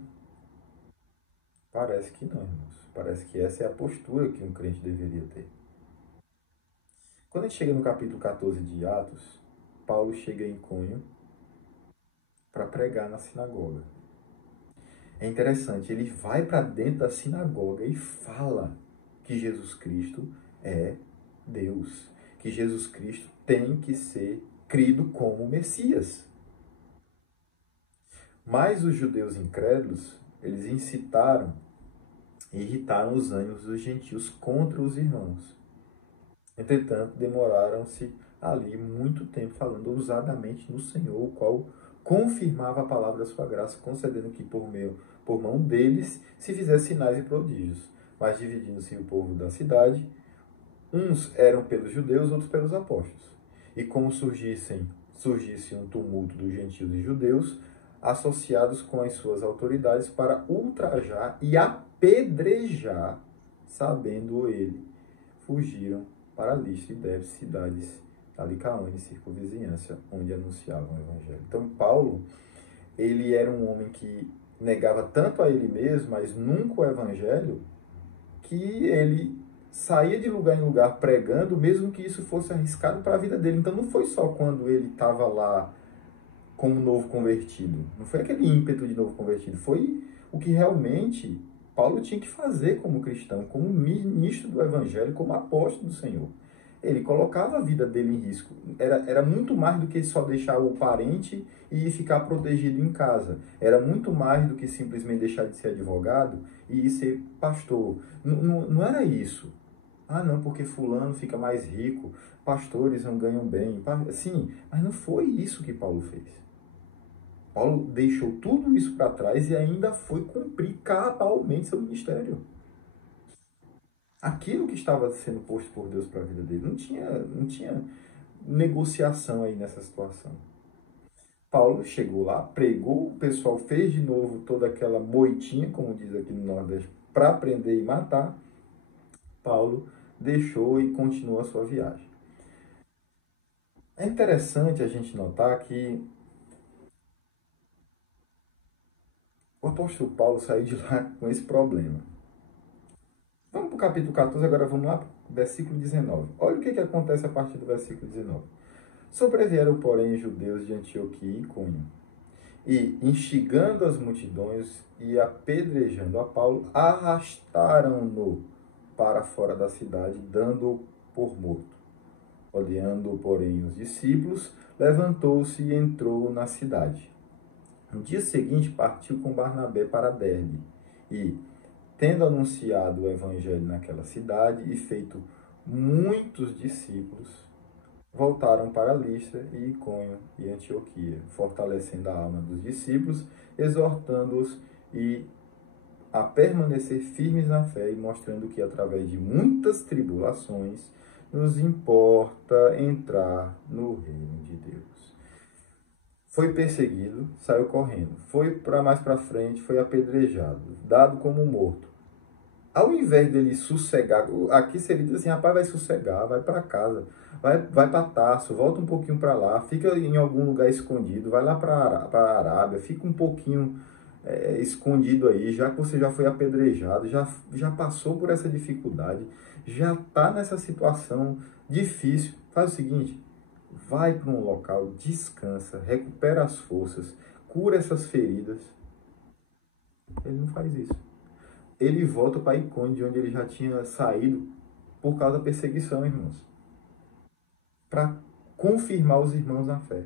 Parece que não, irmãos. Parece que essa é a postura que um crente deveria ter. Quando a gente chega no capítulo 14 de Atos, Paulo chega em Icônio para pregar na sinagoga. É interessante, ele vai para dentro da sinagoga e fala que Jesus Cristo é Deus, que Jesus Cristo tem que ser crido como Messias. Mas os judeus incrédulos, eles incitaram e irritaram os ânimos dos gentios contra os irmãos. Entretanto, demoraram-se ali muito tempo falando ousadamente no Senhor, o qual confirmava a palavra da sua graça, concedendo que por mão deles se fizesse sinais e prodígios. Mas dividindo-se o povo da cidade, uns eram pelos judeus, outros pelos apóstolos. E como surgisse um tumulto dos gentios e judeus, associados com as suas autoridades para ultrajar e apedrejar, sabendo ele, fugiram para Listra e Derbe, cidades da Licaônia e circunvizinhança, onde anunciavam o evangelho. Então, Paulo, ele era um homem que negava tanto a ele mesmo, mas nunca o evangelho, que ele saía de lugar em lugar pregando, mesmo que isso fosse arriscado para a vida dele. Então, não foi só quando ele estava lá como novo convertido. Não foi aquele ímpeto de novo convertido. Foi o que realmente Paulo tinha que fazer como cristão, como ministro do Evangelho, como apóstolo do Senhor. Ele colocava a vida dele em risco. Era muito mais do que só deixar o parente e ficar protegido em casa. Era muito mais do que simplesmente deixar de ser advogado e ir ser pastor. Não era isso. Ah, não, porque fulano fica mais rico, pastores não ganham bem. Sim, mas não foi isso que Paulo fez. Paulo deixou tudo isso para trás e ainda foi cumprir cabalmente seu ministério. Aquilo que estava sendo posto por Deus para a vida dele. Não tinha negociação aí nessa situação. Paulo chegou lá, pregou, o pessoal fez de novo toda aquela moitinha, como diz aqui no Nordeste, para prender e matar. Paulo deixou e continuou a sua viagem. É interessante a gente notar que o apóstolo Paulo saiu de lá com esse problema. Vamos para o capítulo 14, agora vamos lá para o versículo 19. Olha o que acontece a partir do versículo 19. Sobrevieram, porém, judeus de Antioquia e Icônio, e, instigando as multidões e apedrejando a Paulo, arrastaram-no para fora da cidade, dando-o por morto. Odiando, porém, os discípulos, levantou-se e entrou na cidade. No dia seguinte, partiu com Barnabé para Derbe, e, tendo anunciado o evangelho naquela cidade e feito muitos discípulos, voltaram para Listra e Icônio e Antioquia, fortalecendo a alma dos discípulos, exortando-os e a permanecer firmes na fé e mostrando que através de muitas tribulações nos importa entrar no reino de Deus. Foi perseguido, saiu correndo, foi para mais para frente, foi apedrejado, dado como morto. Ao invés dele sossegar, aqui seria assim, rapaz, vai sossegar, vai para casa, vai para Tarso, volta um pouquinho para lá, fica em algum lugar escondido, vai lá para a Arábia, fica um pouquinho escondido aí, já que você já foi apedrejado, já passou por essa dificuldade, já está nessa situação difícil. Faz o seguinte, vai para um local, descansa, recupera as forças, cura essas feridas. Ele não faz isso. Ele volta para Icônio, de onde ele já tinha saído por causa da perseguição, irmãos. Para confirmar os irmãos na fé.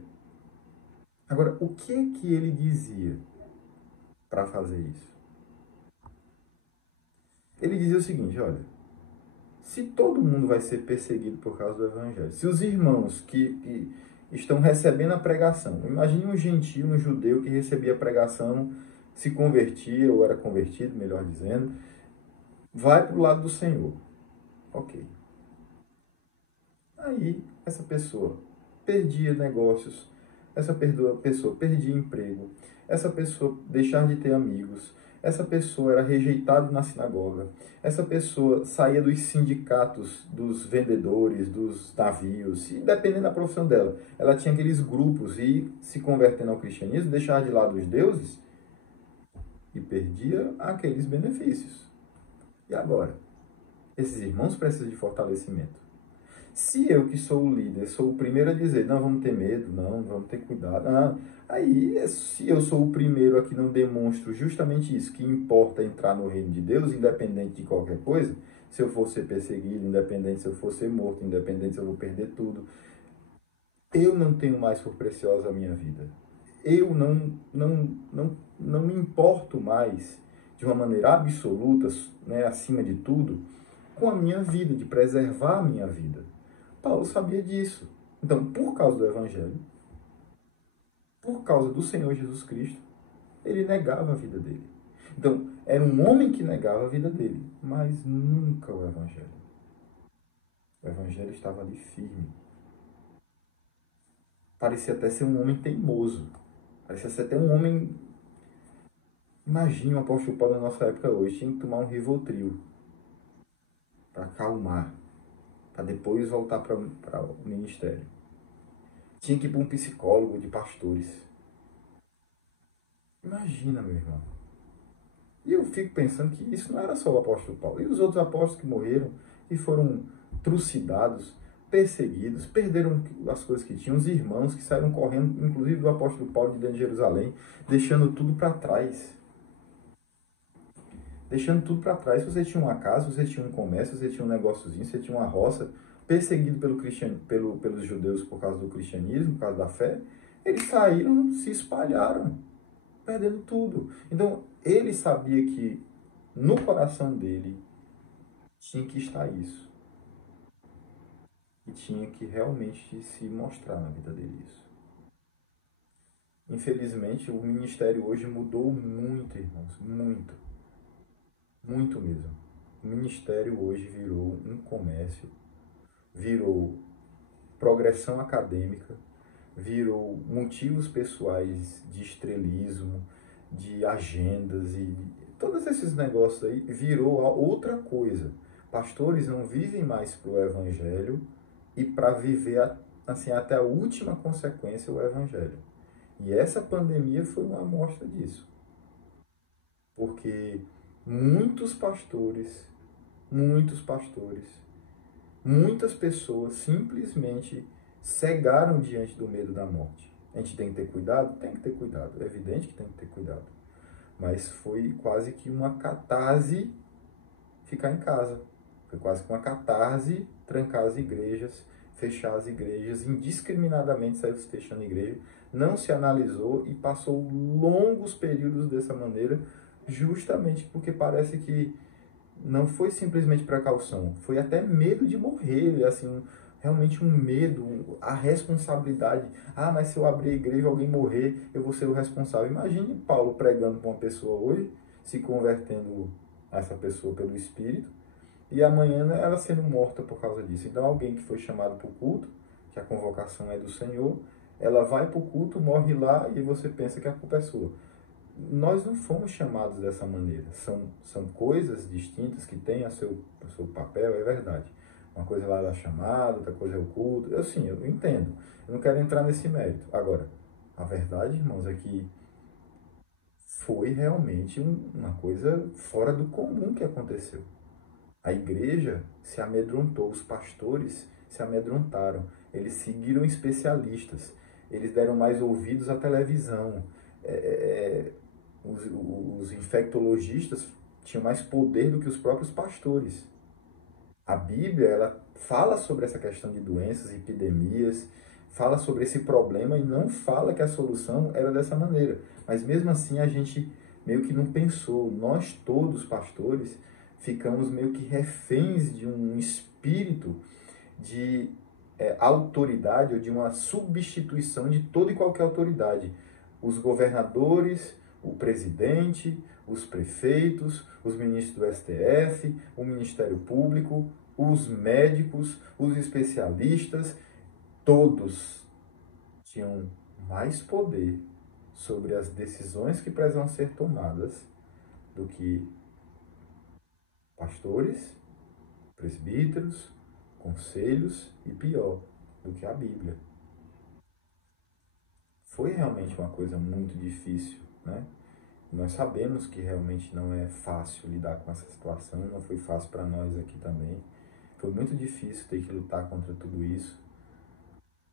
Agora, o que é que ele dizia para fazer isso? Ele dizia o seguinte, olha, se todo mundo vai ser perseguido por causa do evangelho, se os irmãos que estão recebendo a pregação, imagine um gentio, um judeu que recebia a pregação, se convertia, ou era convertido, melhor dizendo, vai para o lado do Senhor. Ok. Aí, essa pessoa perdia negócios, essa pessoa perdia emprego, essa pessoa deixava de ter amigos, essa pessoa era rejeitada na sinagoga, essa pessoa saía dos sindicatos dos vendedores, dos navios, e dependendo da profissão dela, ela tinha aqueles grupos e se convertendo ao cristianismo, deixava de lado os deuses e perdia aqueles benefícios. E agora? Esses irmãos precisam de fortalecimento. Se eu, que sou o líder, sou o primeiro a dizer, não vamos ter medo, não vamos ter cuidado, aí, se eu sou o primeiro a que não demonstro justamente isso, que importa entrar no reino de Deus, independente de qualquer coisa, se eu for ser perseguido, independente se eu for ser morto, independente se eu vou perder tudo, eu não tenho mais por preciosa a minha vida. Eu não me importo mais, de uma maneira absoluta, né, acima de tudo, com a minha vida, de preservar a minha vida. Paulo sabia disso. Então, por causa do Evangelho, por causa do Senhor Jesus Cristo, ele negava a vida dele. Então, era um homem que negava a vida dele, mas nunca o Evangelho. O Evangelho estava ali firme. Parecia até ser um homem teimoso. Parecia ser até um homem... Imagina o apóstolo Paulo na nossa época hoje, tinha que tomar um Rivotril para acalmar, para depois voltar para o ministério. Tinha que ir para um psicólogo de pastores. Imagina, meu irmão. E eu fico pensando que isso não era só o apóstolo Paulo. E os outros apóstolos que morreram e foram trucidados, perseguidos, perderam as coisas que tinham, os irmãos que saíram correndo, inclusive do apóstolo Paulo de dentro de Jerusalém, deixando tudo para trás. deixando tudo para trás. Você tinha uma casa, você tinha um comércio, você tinha um negóciozinho, você tinha uma roça, perseguido pelos judeus por causa do cristianismo, por causa da fé, eles saíram, se espalharam, perdendo tudo. Então, ele sabia que no coração dele tinha que estar isso. E tinha que realmente se mostrar na vida dele isso. Infelizmente, o ministério hoje mudou muito, irmãos, muito. Muito mesmo. O ministério hoje virou um comércio, virou progressão acadêmica, virou motivos pessoais de estrelismo, de agendas e todos esses negócios aí, virou outra coisa. Pastores não vivem mais para o evangelho e para viver assim até a última consequência o evangelho. E essa pandemia foi uma amostra disso. Porque muitos pastores, muitas pessoas simplesmente cegaram diante do medo da morte. A gente tem que ter cuidado? Tem que ter cuidado. É evidente que tem que ter cuidado. Mas foi quase que uma catarse ficar em casa. Foi quase que uma catarse trancar as igrejas, fechar as igrejas, indiscriminadamente saiu fechando a igreja. Não se analisou e passou longos períodos dessa maneira, justamente porque parece que não foi simplesmente precaução, foi até medo de morrer, assim, realmente um medo, a responsabilidade. Ah, mas se eu abrir a igreja e alguém morrer, eu vou ser o responsável. Imagine Paulo pregando para uma pessoa hoje, se convertendo a essa pessoa pelo Espírito, e amanhã ela sendo morta por causa disso. Então alguém que foi chamado para o culto, que a convocação é do Senhor, ela vai para o culto, morre lá e você pensa que a culpa é sua. Nós não fomos chamados dessa maneira. São coisas distintas que têm o seu papel, é verdade. Uma coisa lá é da chamada, outra coisa é o culto. Eu entendo. Eu não quero entrar nesse mérito. Agora, a verdade, irmãos, é que foi realmente uma coisa fora do comum que aconteceu. A igreja se amedrontou, os pastores se amedrontaram, eles seguiram especialistas, eles deram mais ouvidos à televisão. Os infectologistas tinham mais poder do que os próprios pastores. A Bíblia, ela fala sobre essa questão de doenças, epidemias, fala sobre esse problema e não fala que a solução era dessa maneira. Mas mesmo assim a gente meio que não pensou. Nós todos, pastores, ficamos meio que reféns de um espírito de autoridade ou de uma substituição de toda e qualquer autoridade. Os governadores, o presidente, os prefeitos, os ministros do STF, o Ministério Público, os médicos, os especialistas, todos tinham mais poder sobre as decisões que precisam ser tomadas do que pastores, presbíteros, conselhos e pior, do que a Bíblia. Foi realmente uma coisa muito difícil, né? Nós sabemos que realmente não é fácil lidar com essa situação, não foi fácil para nós aqui também. Foi muito difícil ter que lutar contra tudo isso,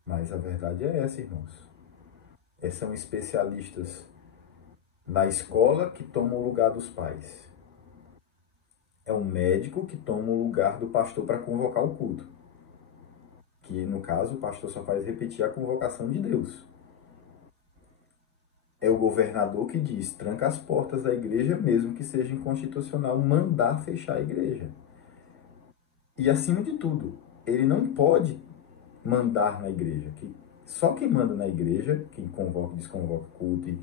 mas a verdade é essa, irmãos. São especialistas na escola que tomam o lugar dos pais. É um médico que toma o lugar do pastor para convocar o culto. Que, no caso, o pastor só faz repetir a convocação de Deus. É o governador que diz, tranca as portas da igreja, mesmo que seja inconstitucional mandar fechar a igreja. E, acima de tudo, ele não pode mandar na igreja. Só quem manda na igreja, quem convoca e desconvoca culto, e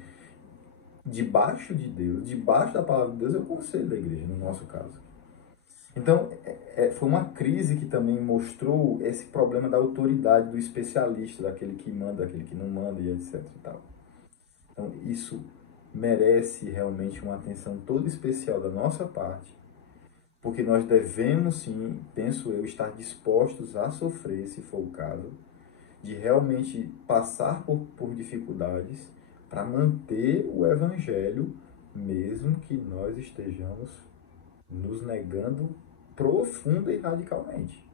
debaixo de Deus, debaixo da palavra de Deus, é o conselho da igreja, no nosso caso. Então, foi uma crise que também mostrou esse problema da autoridade do especialista, daquele que manda, daquele que não manda, e etc. E tal. Então, isso merece realmente uma atenção toda especial da nossa parte, porque nós devemos, sim, penso eu, estar dispostos a sofrer, se for o caso, de realmente passar por dificuldades para manter o evangelho, mesmo que nós estejamos nos negando profunda e radicalmente.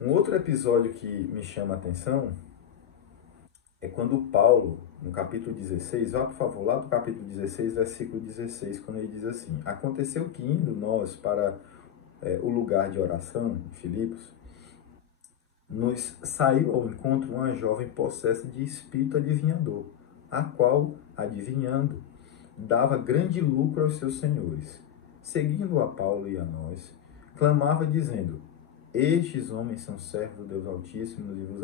Um outro episódio que me chama a atenção é quando Paulo, no capítulo 16, vá por favor, lá do capítulo 16, versículo 16, quando ele diz assim: aconteceu que indo nós para o lugar de oração, em Filipos, nos saiu ao encontro uma jovem possessa de espírito adivinhador, a qual, adivinhando, dava grande lucro aos seus senhores. Seguindo a Paulo e a nós, clamava dizendo: estes homens são servos do Deus Altíssimo e vos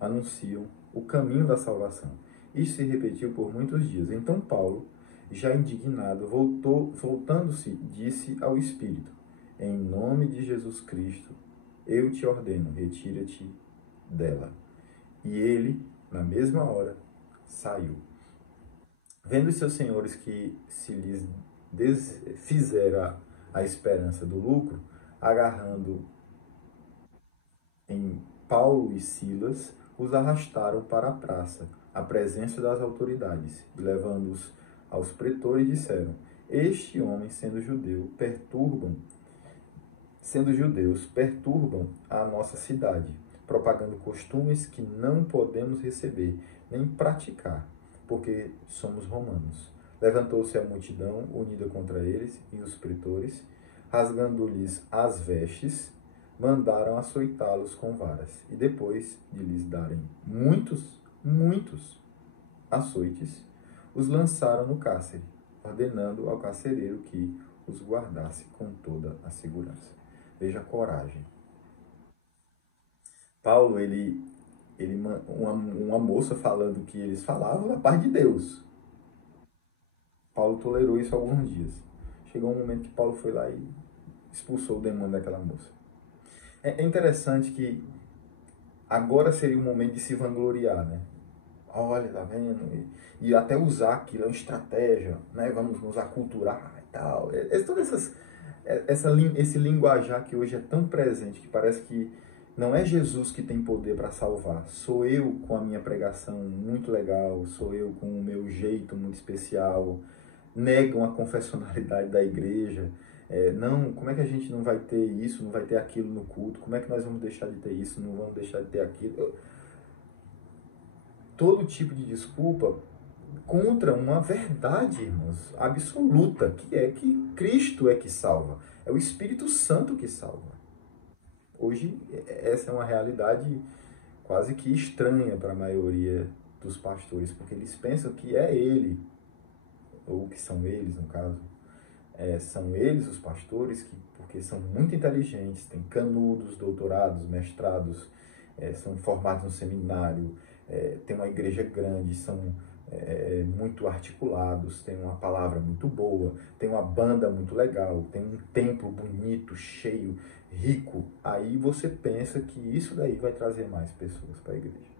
anunciam o caminho da salvação. Isso se repetiu por muitos dias. Então Paulo, já indignado, voltando-se, disse ao Espírito: em nome de Jesus Cristo, eu te ordeno, retira-te dela. E ele, na mesma hora, saiu. Vendo os seus senhores que se lhes desfizera a esperança do lucro, agarrando em Paulo e Silas, os arrastaram para a praça, à presença das autoridades, e levando-os aos pretores, disseram: este homem, sendo judeus, perturbam a nossa cidade, propagando costumes que não podemos receber, nem praticar, porque somos romanos. Levantou-se a multidão unida contra eles, e os pretores, rasgando-lhes as vestes, mandaram açoitá-los com varas. E depois de lhes darem muitos açoites, os lançaram no cárcere, ordenando ao carcereiro que os guardasse com toda a segurança. Veja a coragem. Paulo, uma moça falando que eles falavam a paz de Deus. Paulo tolerou isso alguns dias. Chegou um momento que Paulo foi lá e expulsou o demônio daquela moça. É interessante que agora seria o momento de se vangloriar, né? Olha, tá vendo? E até usar aquilo, é uma estratégia, né? Vamos nos aculturar e tal. Todas esse linguajar que hoje é tão presente, que parece que não é Jesus que tem poder para salvar. Sou eu com a minha pregação muito legal, sou eu com o meu jeito muito especial. Negam a confessionalidade da igreja. Não, como é que a gente não vai ter isso, não vai ter aquilo no culto? Como é que nós vamos deixar de ter isso, não vamos deixar de ter aquilo? Todo tipo de desculpa contra uma verdade, irmãos, absoluta, que é que Cristo é que salva. É o Espírito Santo que salva. Hoje, essa é uma realidade quase que estranha para a maioria dos pastores, porque eles pensam que é ele, ou que são eles, no caso, são eles os pastores, porque são muito inteligentes, têm canudos, doutorados, mestrados, são formados no seminário, têm uma igreja grande, são muito articulados, têm uma palavra muito boa, têm uma banda muito legal, tem um templo bonito, cheio, rico. Aí você pensa que isso daí vai trazer mais pessoas para a igreja.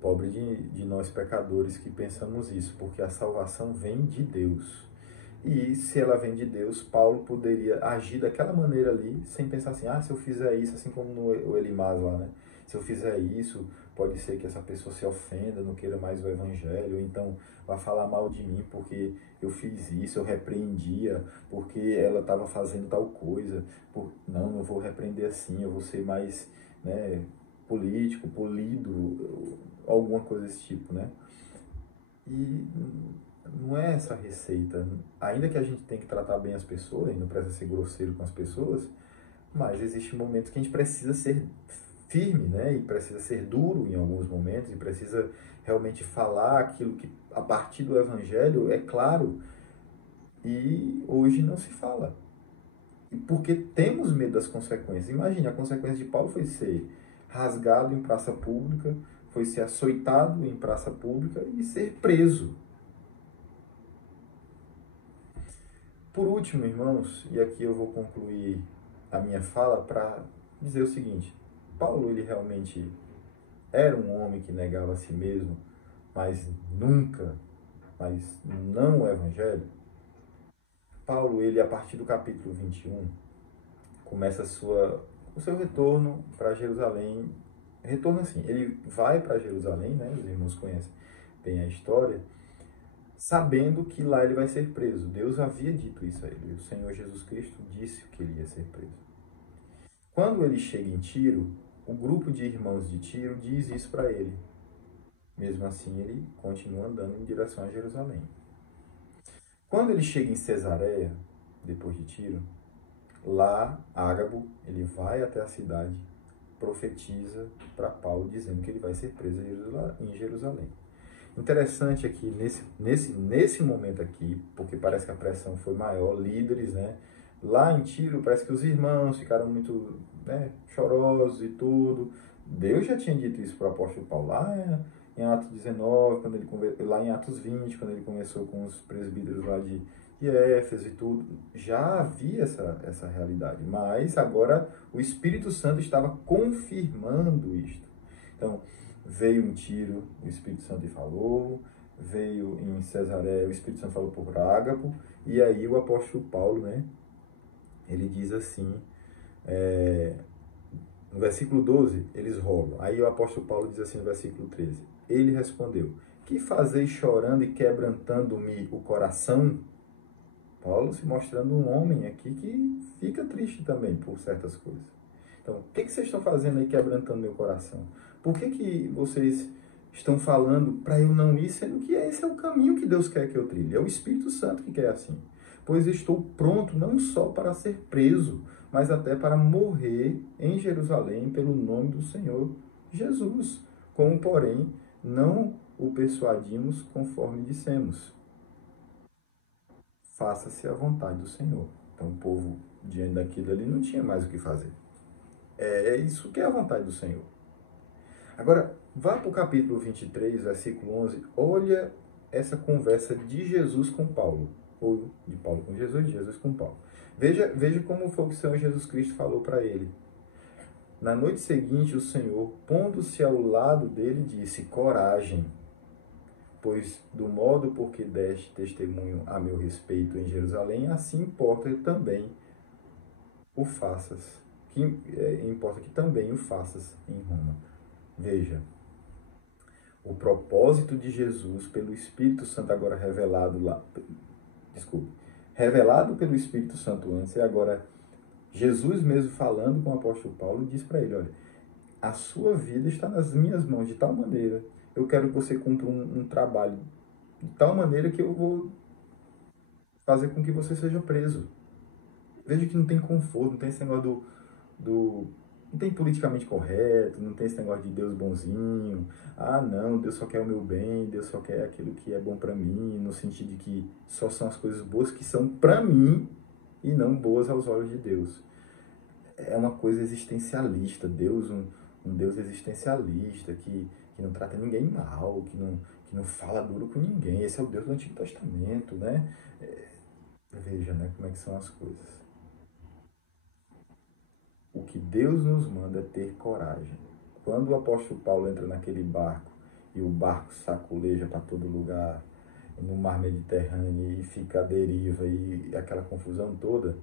Pobre de nós pecadores que pensamos isso, porque a salvação vem de Deus. E se ela vem de Deus, Paulo poderia agir daquela maneira ali, sem pensar assim: se eu fizer isso, assim como no Elimas lá, né? Se eu fizer isso, pode ser que essa pessoa se ofenda, não queira mais o evangelho, ou então vai falar mal de mim porque eu fiz isso, eu repreendia, porque ela estava fazendo tal coisa. Não vou repreender assim, eu vou ser mais, né, político, polido, alguma coisa desse tipo, né? E não é essa receita. Ainda que a gente tenha que tratar bem as pessoas, e não precisa ser grosseiro com as pessoas, mas existem momentos que a gente precisa ser firme, né? E precisa ser duro em alguns momentos, e precisa realmente falar aquilo que, a partir do evangelho, é claro, e hoje não se fala. E porque temos medo das consequências. Imagine, a consequência de Paulo foi ser rasgado em praça pública, foi ser açoitado em praça pública e ser preso. Por último, irmãos, e aqui eu vou concluir a minha fala para dizer o seguinte: Paulo, ele realmente era um homem que negava a si mesmo, mas não o evangelho. Paulo, ele, a partir do capítulo 21, começa o seu retorno para Jerusalém. Retorno assim, ele vai para Jerusalém, né? Os irmãos conhecem bem a história, sabendo que lá ele vai ser preso. Deus havia dito isso a ele. O Senhor Jesus Cristo disse que ele ia ser preso. Quando ele chega em Tiro, O grupo de irmãos de Tiro diz isso para ele. Mesmo assim, ele continua andando em direção a Jerusalém. Quando ele chega em Cesareia, depois de Tiro, lá, Ágabo, ele vai até a cidade, profetiza para Paulo, dizendo que ele vai ser preso em Jerusalém. Interessante aqui, nesse momento aqui, porque parece que a pressão foi maior, líderes, né? Lá em Tiro, parece que os irmãos ficaram muito, né, chorosos e tudo. Deus já tinha dito isso para o apóstolo Paulo lá em Atos 19, lá em Atos 20, quando ele conversou com os presbíteros lá de Éfeso e tudo. Já havia essa realidade, mas agora o Espírito Santo estava confirmando isto. Então, veio em Tiro, o Espírito Santo falou, veio em Cesareia, o Espírito Santo falou por Ágabo, e aí o apóstolo Paulo, né, ele diz assim, no versículo 12, eles rogam. Aí o apóstolo Paulo diz assim no versículo 13, ele respondeu, que fazeis chorando e quebrantando-me o coração? Paulo se mostrando um homem aqui que fica triste também por certas coisas. Então, o que vocês estão fazendo aí quebrantando meu coração? Por que vocês estão falando para eu não ir, sendo que esse é o caminho que Deus quer que eu trilhe? É o Espírito Santo que quer assim. Pois estou pronto não só para ser preso, mas até para morrer em Jerusalém pelo nome do Senhor Jesus. Como, porém, não o persuadimos conforme dissemos. Faça-se a vontade do Senhor. Então o povo, diante daquilo ali, não tinha mais o que fazer. É isso que é a vontade do Senhor. Agora, vá para o capítulo 23, versículo 11. Olha essa conversa de Jesus com Paulo. Ou de Paulo com Jesus, de Jesus com Paulo. Veja como foi que o Senhor Jesus Cristo falou para ele. Na noite seguinte, o Senhor, pondo-se ao lado dele, disse, coragem, pois do modo por que deste testemunho a meu respeito em Jerusalém, assim importa também o faças, importa que também o faças em Roma. Veja, o propósito de Jesus pelo Espírito Santo agora revelado pelo Espírito Santo antes, e agora Jesus mesmo falando com o apóstolo Paulo, diz para ele, olha, a sua vida está nas minhas mãos de tal maneira, eu quero que você cumpra um trabalho de tal maneira que eu vou fazer com que você seja preso. Veja que não tem conforto, não tem esse negócio não tem politicamente correto, não tem esse negócio de Deus bonzinho. Ah, não, Deus só quer o meu bem, Deus só quer aquilo que é bom para mim, no sentido de que só são as coisas boas que são para mim e não boas aos olhos de Deus. É uma coisa existencialista, Deus, um Deus existencialista, que não trata ninguém mal, que não fala duro com ninguém. Esse é o Deus do Antigo Testamento, né? Veja, né, como é que são as coisas. O que Deus nos manda é ter coragem. Quando o apóstolo Paulo entra naquele barco e o barco sacoleja para todo lugar, no mar Mediterrâneo, e fica à deriva e aquela confusão toda,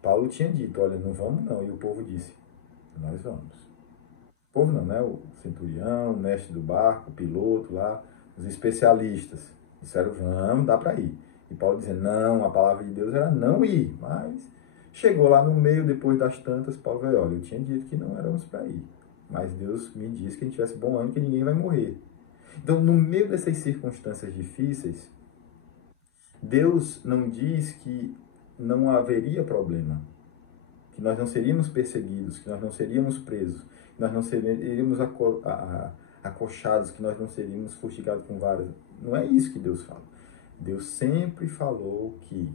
Paulo tinha dito, olha, não vamos não. E o povo disse, nós vamos. O povo não, né? O centurião, o mestre do barco, o piloto lá, os especialistas disseram, vamos, dá para ir. E Paulo dizia, não, a palavra de Deus era não ir, mas chegou lá no meio, depois das tantas, Paulo veio, olha, eu tinha dito que não éramos para ir, mas Deus me disse que a gente tivesse bom ânimo, que ninguém vai morrer. Então, no meio dessas circunstâncias difíceis, Deus não diz que não haveria problema, que nós não seríamos perseguidos, que nós não seríamos presos, que nós não seríamos acochados, que nós não seríamos fustigados com varas. Não é isso que Deus fala. Deus sempre falou que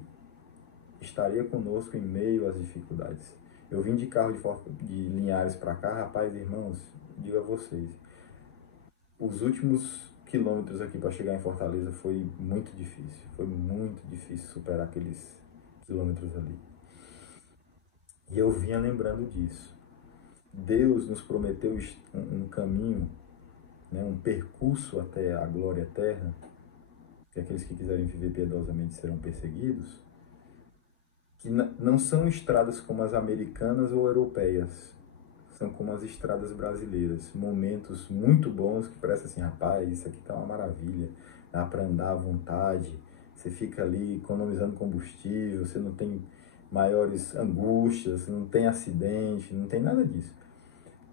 estaria conosco em meio às dificuldades. Eu vim de carro de Linhares para cá, rapaz, irmãos, digo a vocês, os últimos quilômetros aqui para chegar em Fortaleza foi muito difícil superar aqueles quilômetros ali. E eu vinha lembrando disso. Deus nos prometeu um caminho, né, um percurso até a glória eterna, que aqueles que quiserem viver piedosamente serão perseguidos, que não são estradas como as americanas ou europeias, são como as estradas brasileiras, momentos muito bons que parece assim, rapaz, isso aqui tá uma maravilha, dá para andar à vontade, você fica ali economizando combustível, você não tem maiores angústias, não tem acidente, não tem nada disso.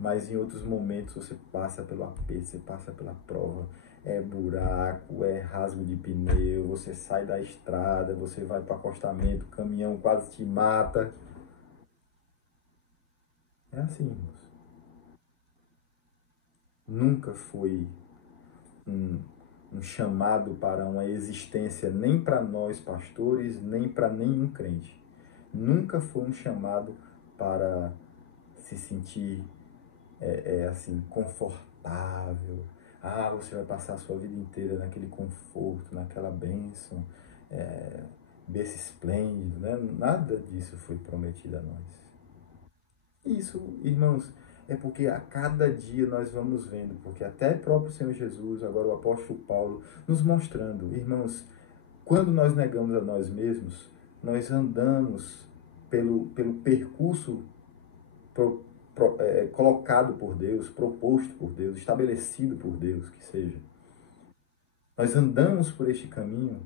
mas em outros momentos você passa pelo aperto, você passa pela prova. É buraco, é rasgo de pneu, você sai da estrada, você vai para o acostamento, o caminhão quase te mata. É assim, irmãos. Nunca foi um, um chamado para uma existência nem para nós pastores, nem para nenhum crente. Nunca foi um chamado para se sentir assim, confortável. Ah, você vai passar a sua vida inteira naquele conforto, naquela bênção, berço esplêndido, né? Nada disso foi prometido a nós. Isso, irmãos, é porque a cada dia nós vamos vendo, porque até próprio Senhor Jesus, agora o apóstolo Paulo, nos mostrando, irmãos, quando nós negamos a nós mesmos, nós andamos pelo percurso colocado por Deus, proposto por Deus, estabelecido por Deus, que seja. Nós andamos por este caminho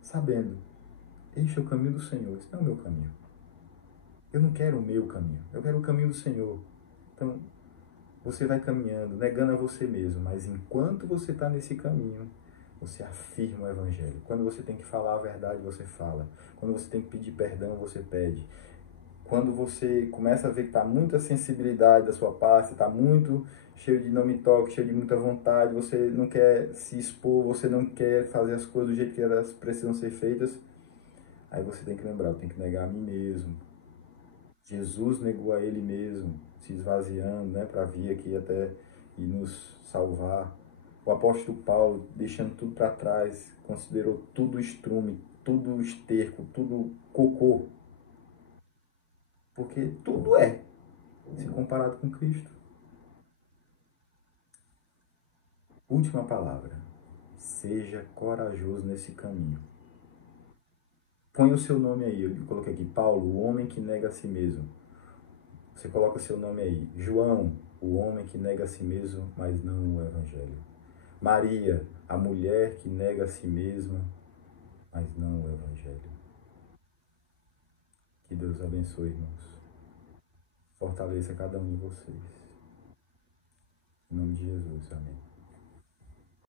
sabendo, este é o caminho do Senhor, esse não é o meu caminho. Eu não quero o meu caminho, eu quero o caminho do Senhor. Então, você vai caminhando, negando a você mesmo, mas enquanto você está nesse caminho, você afirma o Evangelho. Quando você tem que falar a verdade, você fala. Quando você tem que pedir perdão, você pede. Quando você começa a ver que está muita sensibilidade da sua parte, está muito cheio de não me toque, cheio de muita vontade, você não quer se expor, você não quer fazer as coisas do jeito que elas precisam ser feitas, aí você tem que lembrar, eu tenho que negar a mim mesmo. Jesus negou a ele mesmo, se esvaziando, né, para vir aqui até e nos salvar. O apóstolo Paulo, deixando tudo para trás, considerou tudo estrume, tudo esterco, tudo cocô. Porque tudo se comparado com Cristo. Última palavra. Seja corajoso nesse caminho. Põe o seu nome aí. Eu coloquei aqui, Paulo, o homem que nega a si mesmo. Você coloca seu nome aí. João, o homem que nega a si mesmo, mas não o Evangelho. Maria, a mulher que nega a si mesma, mas não o Evangelho. Que Deus abençoe, irmãos. Fortaleça cada um de vocês. Em nome de Jesus. Amém.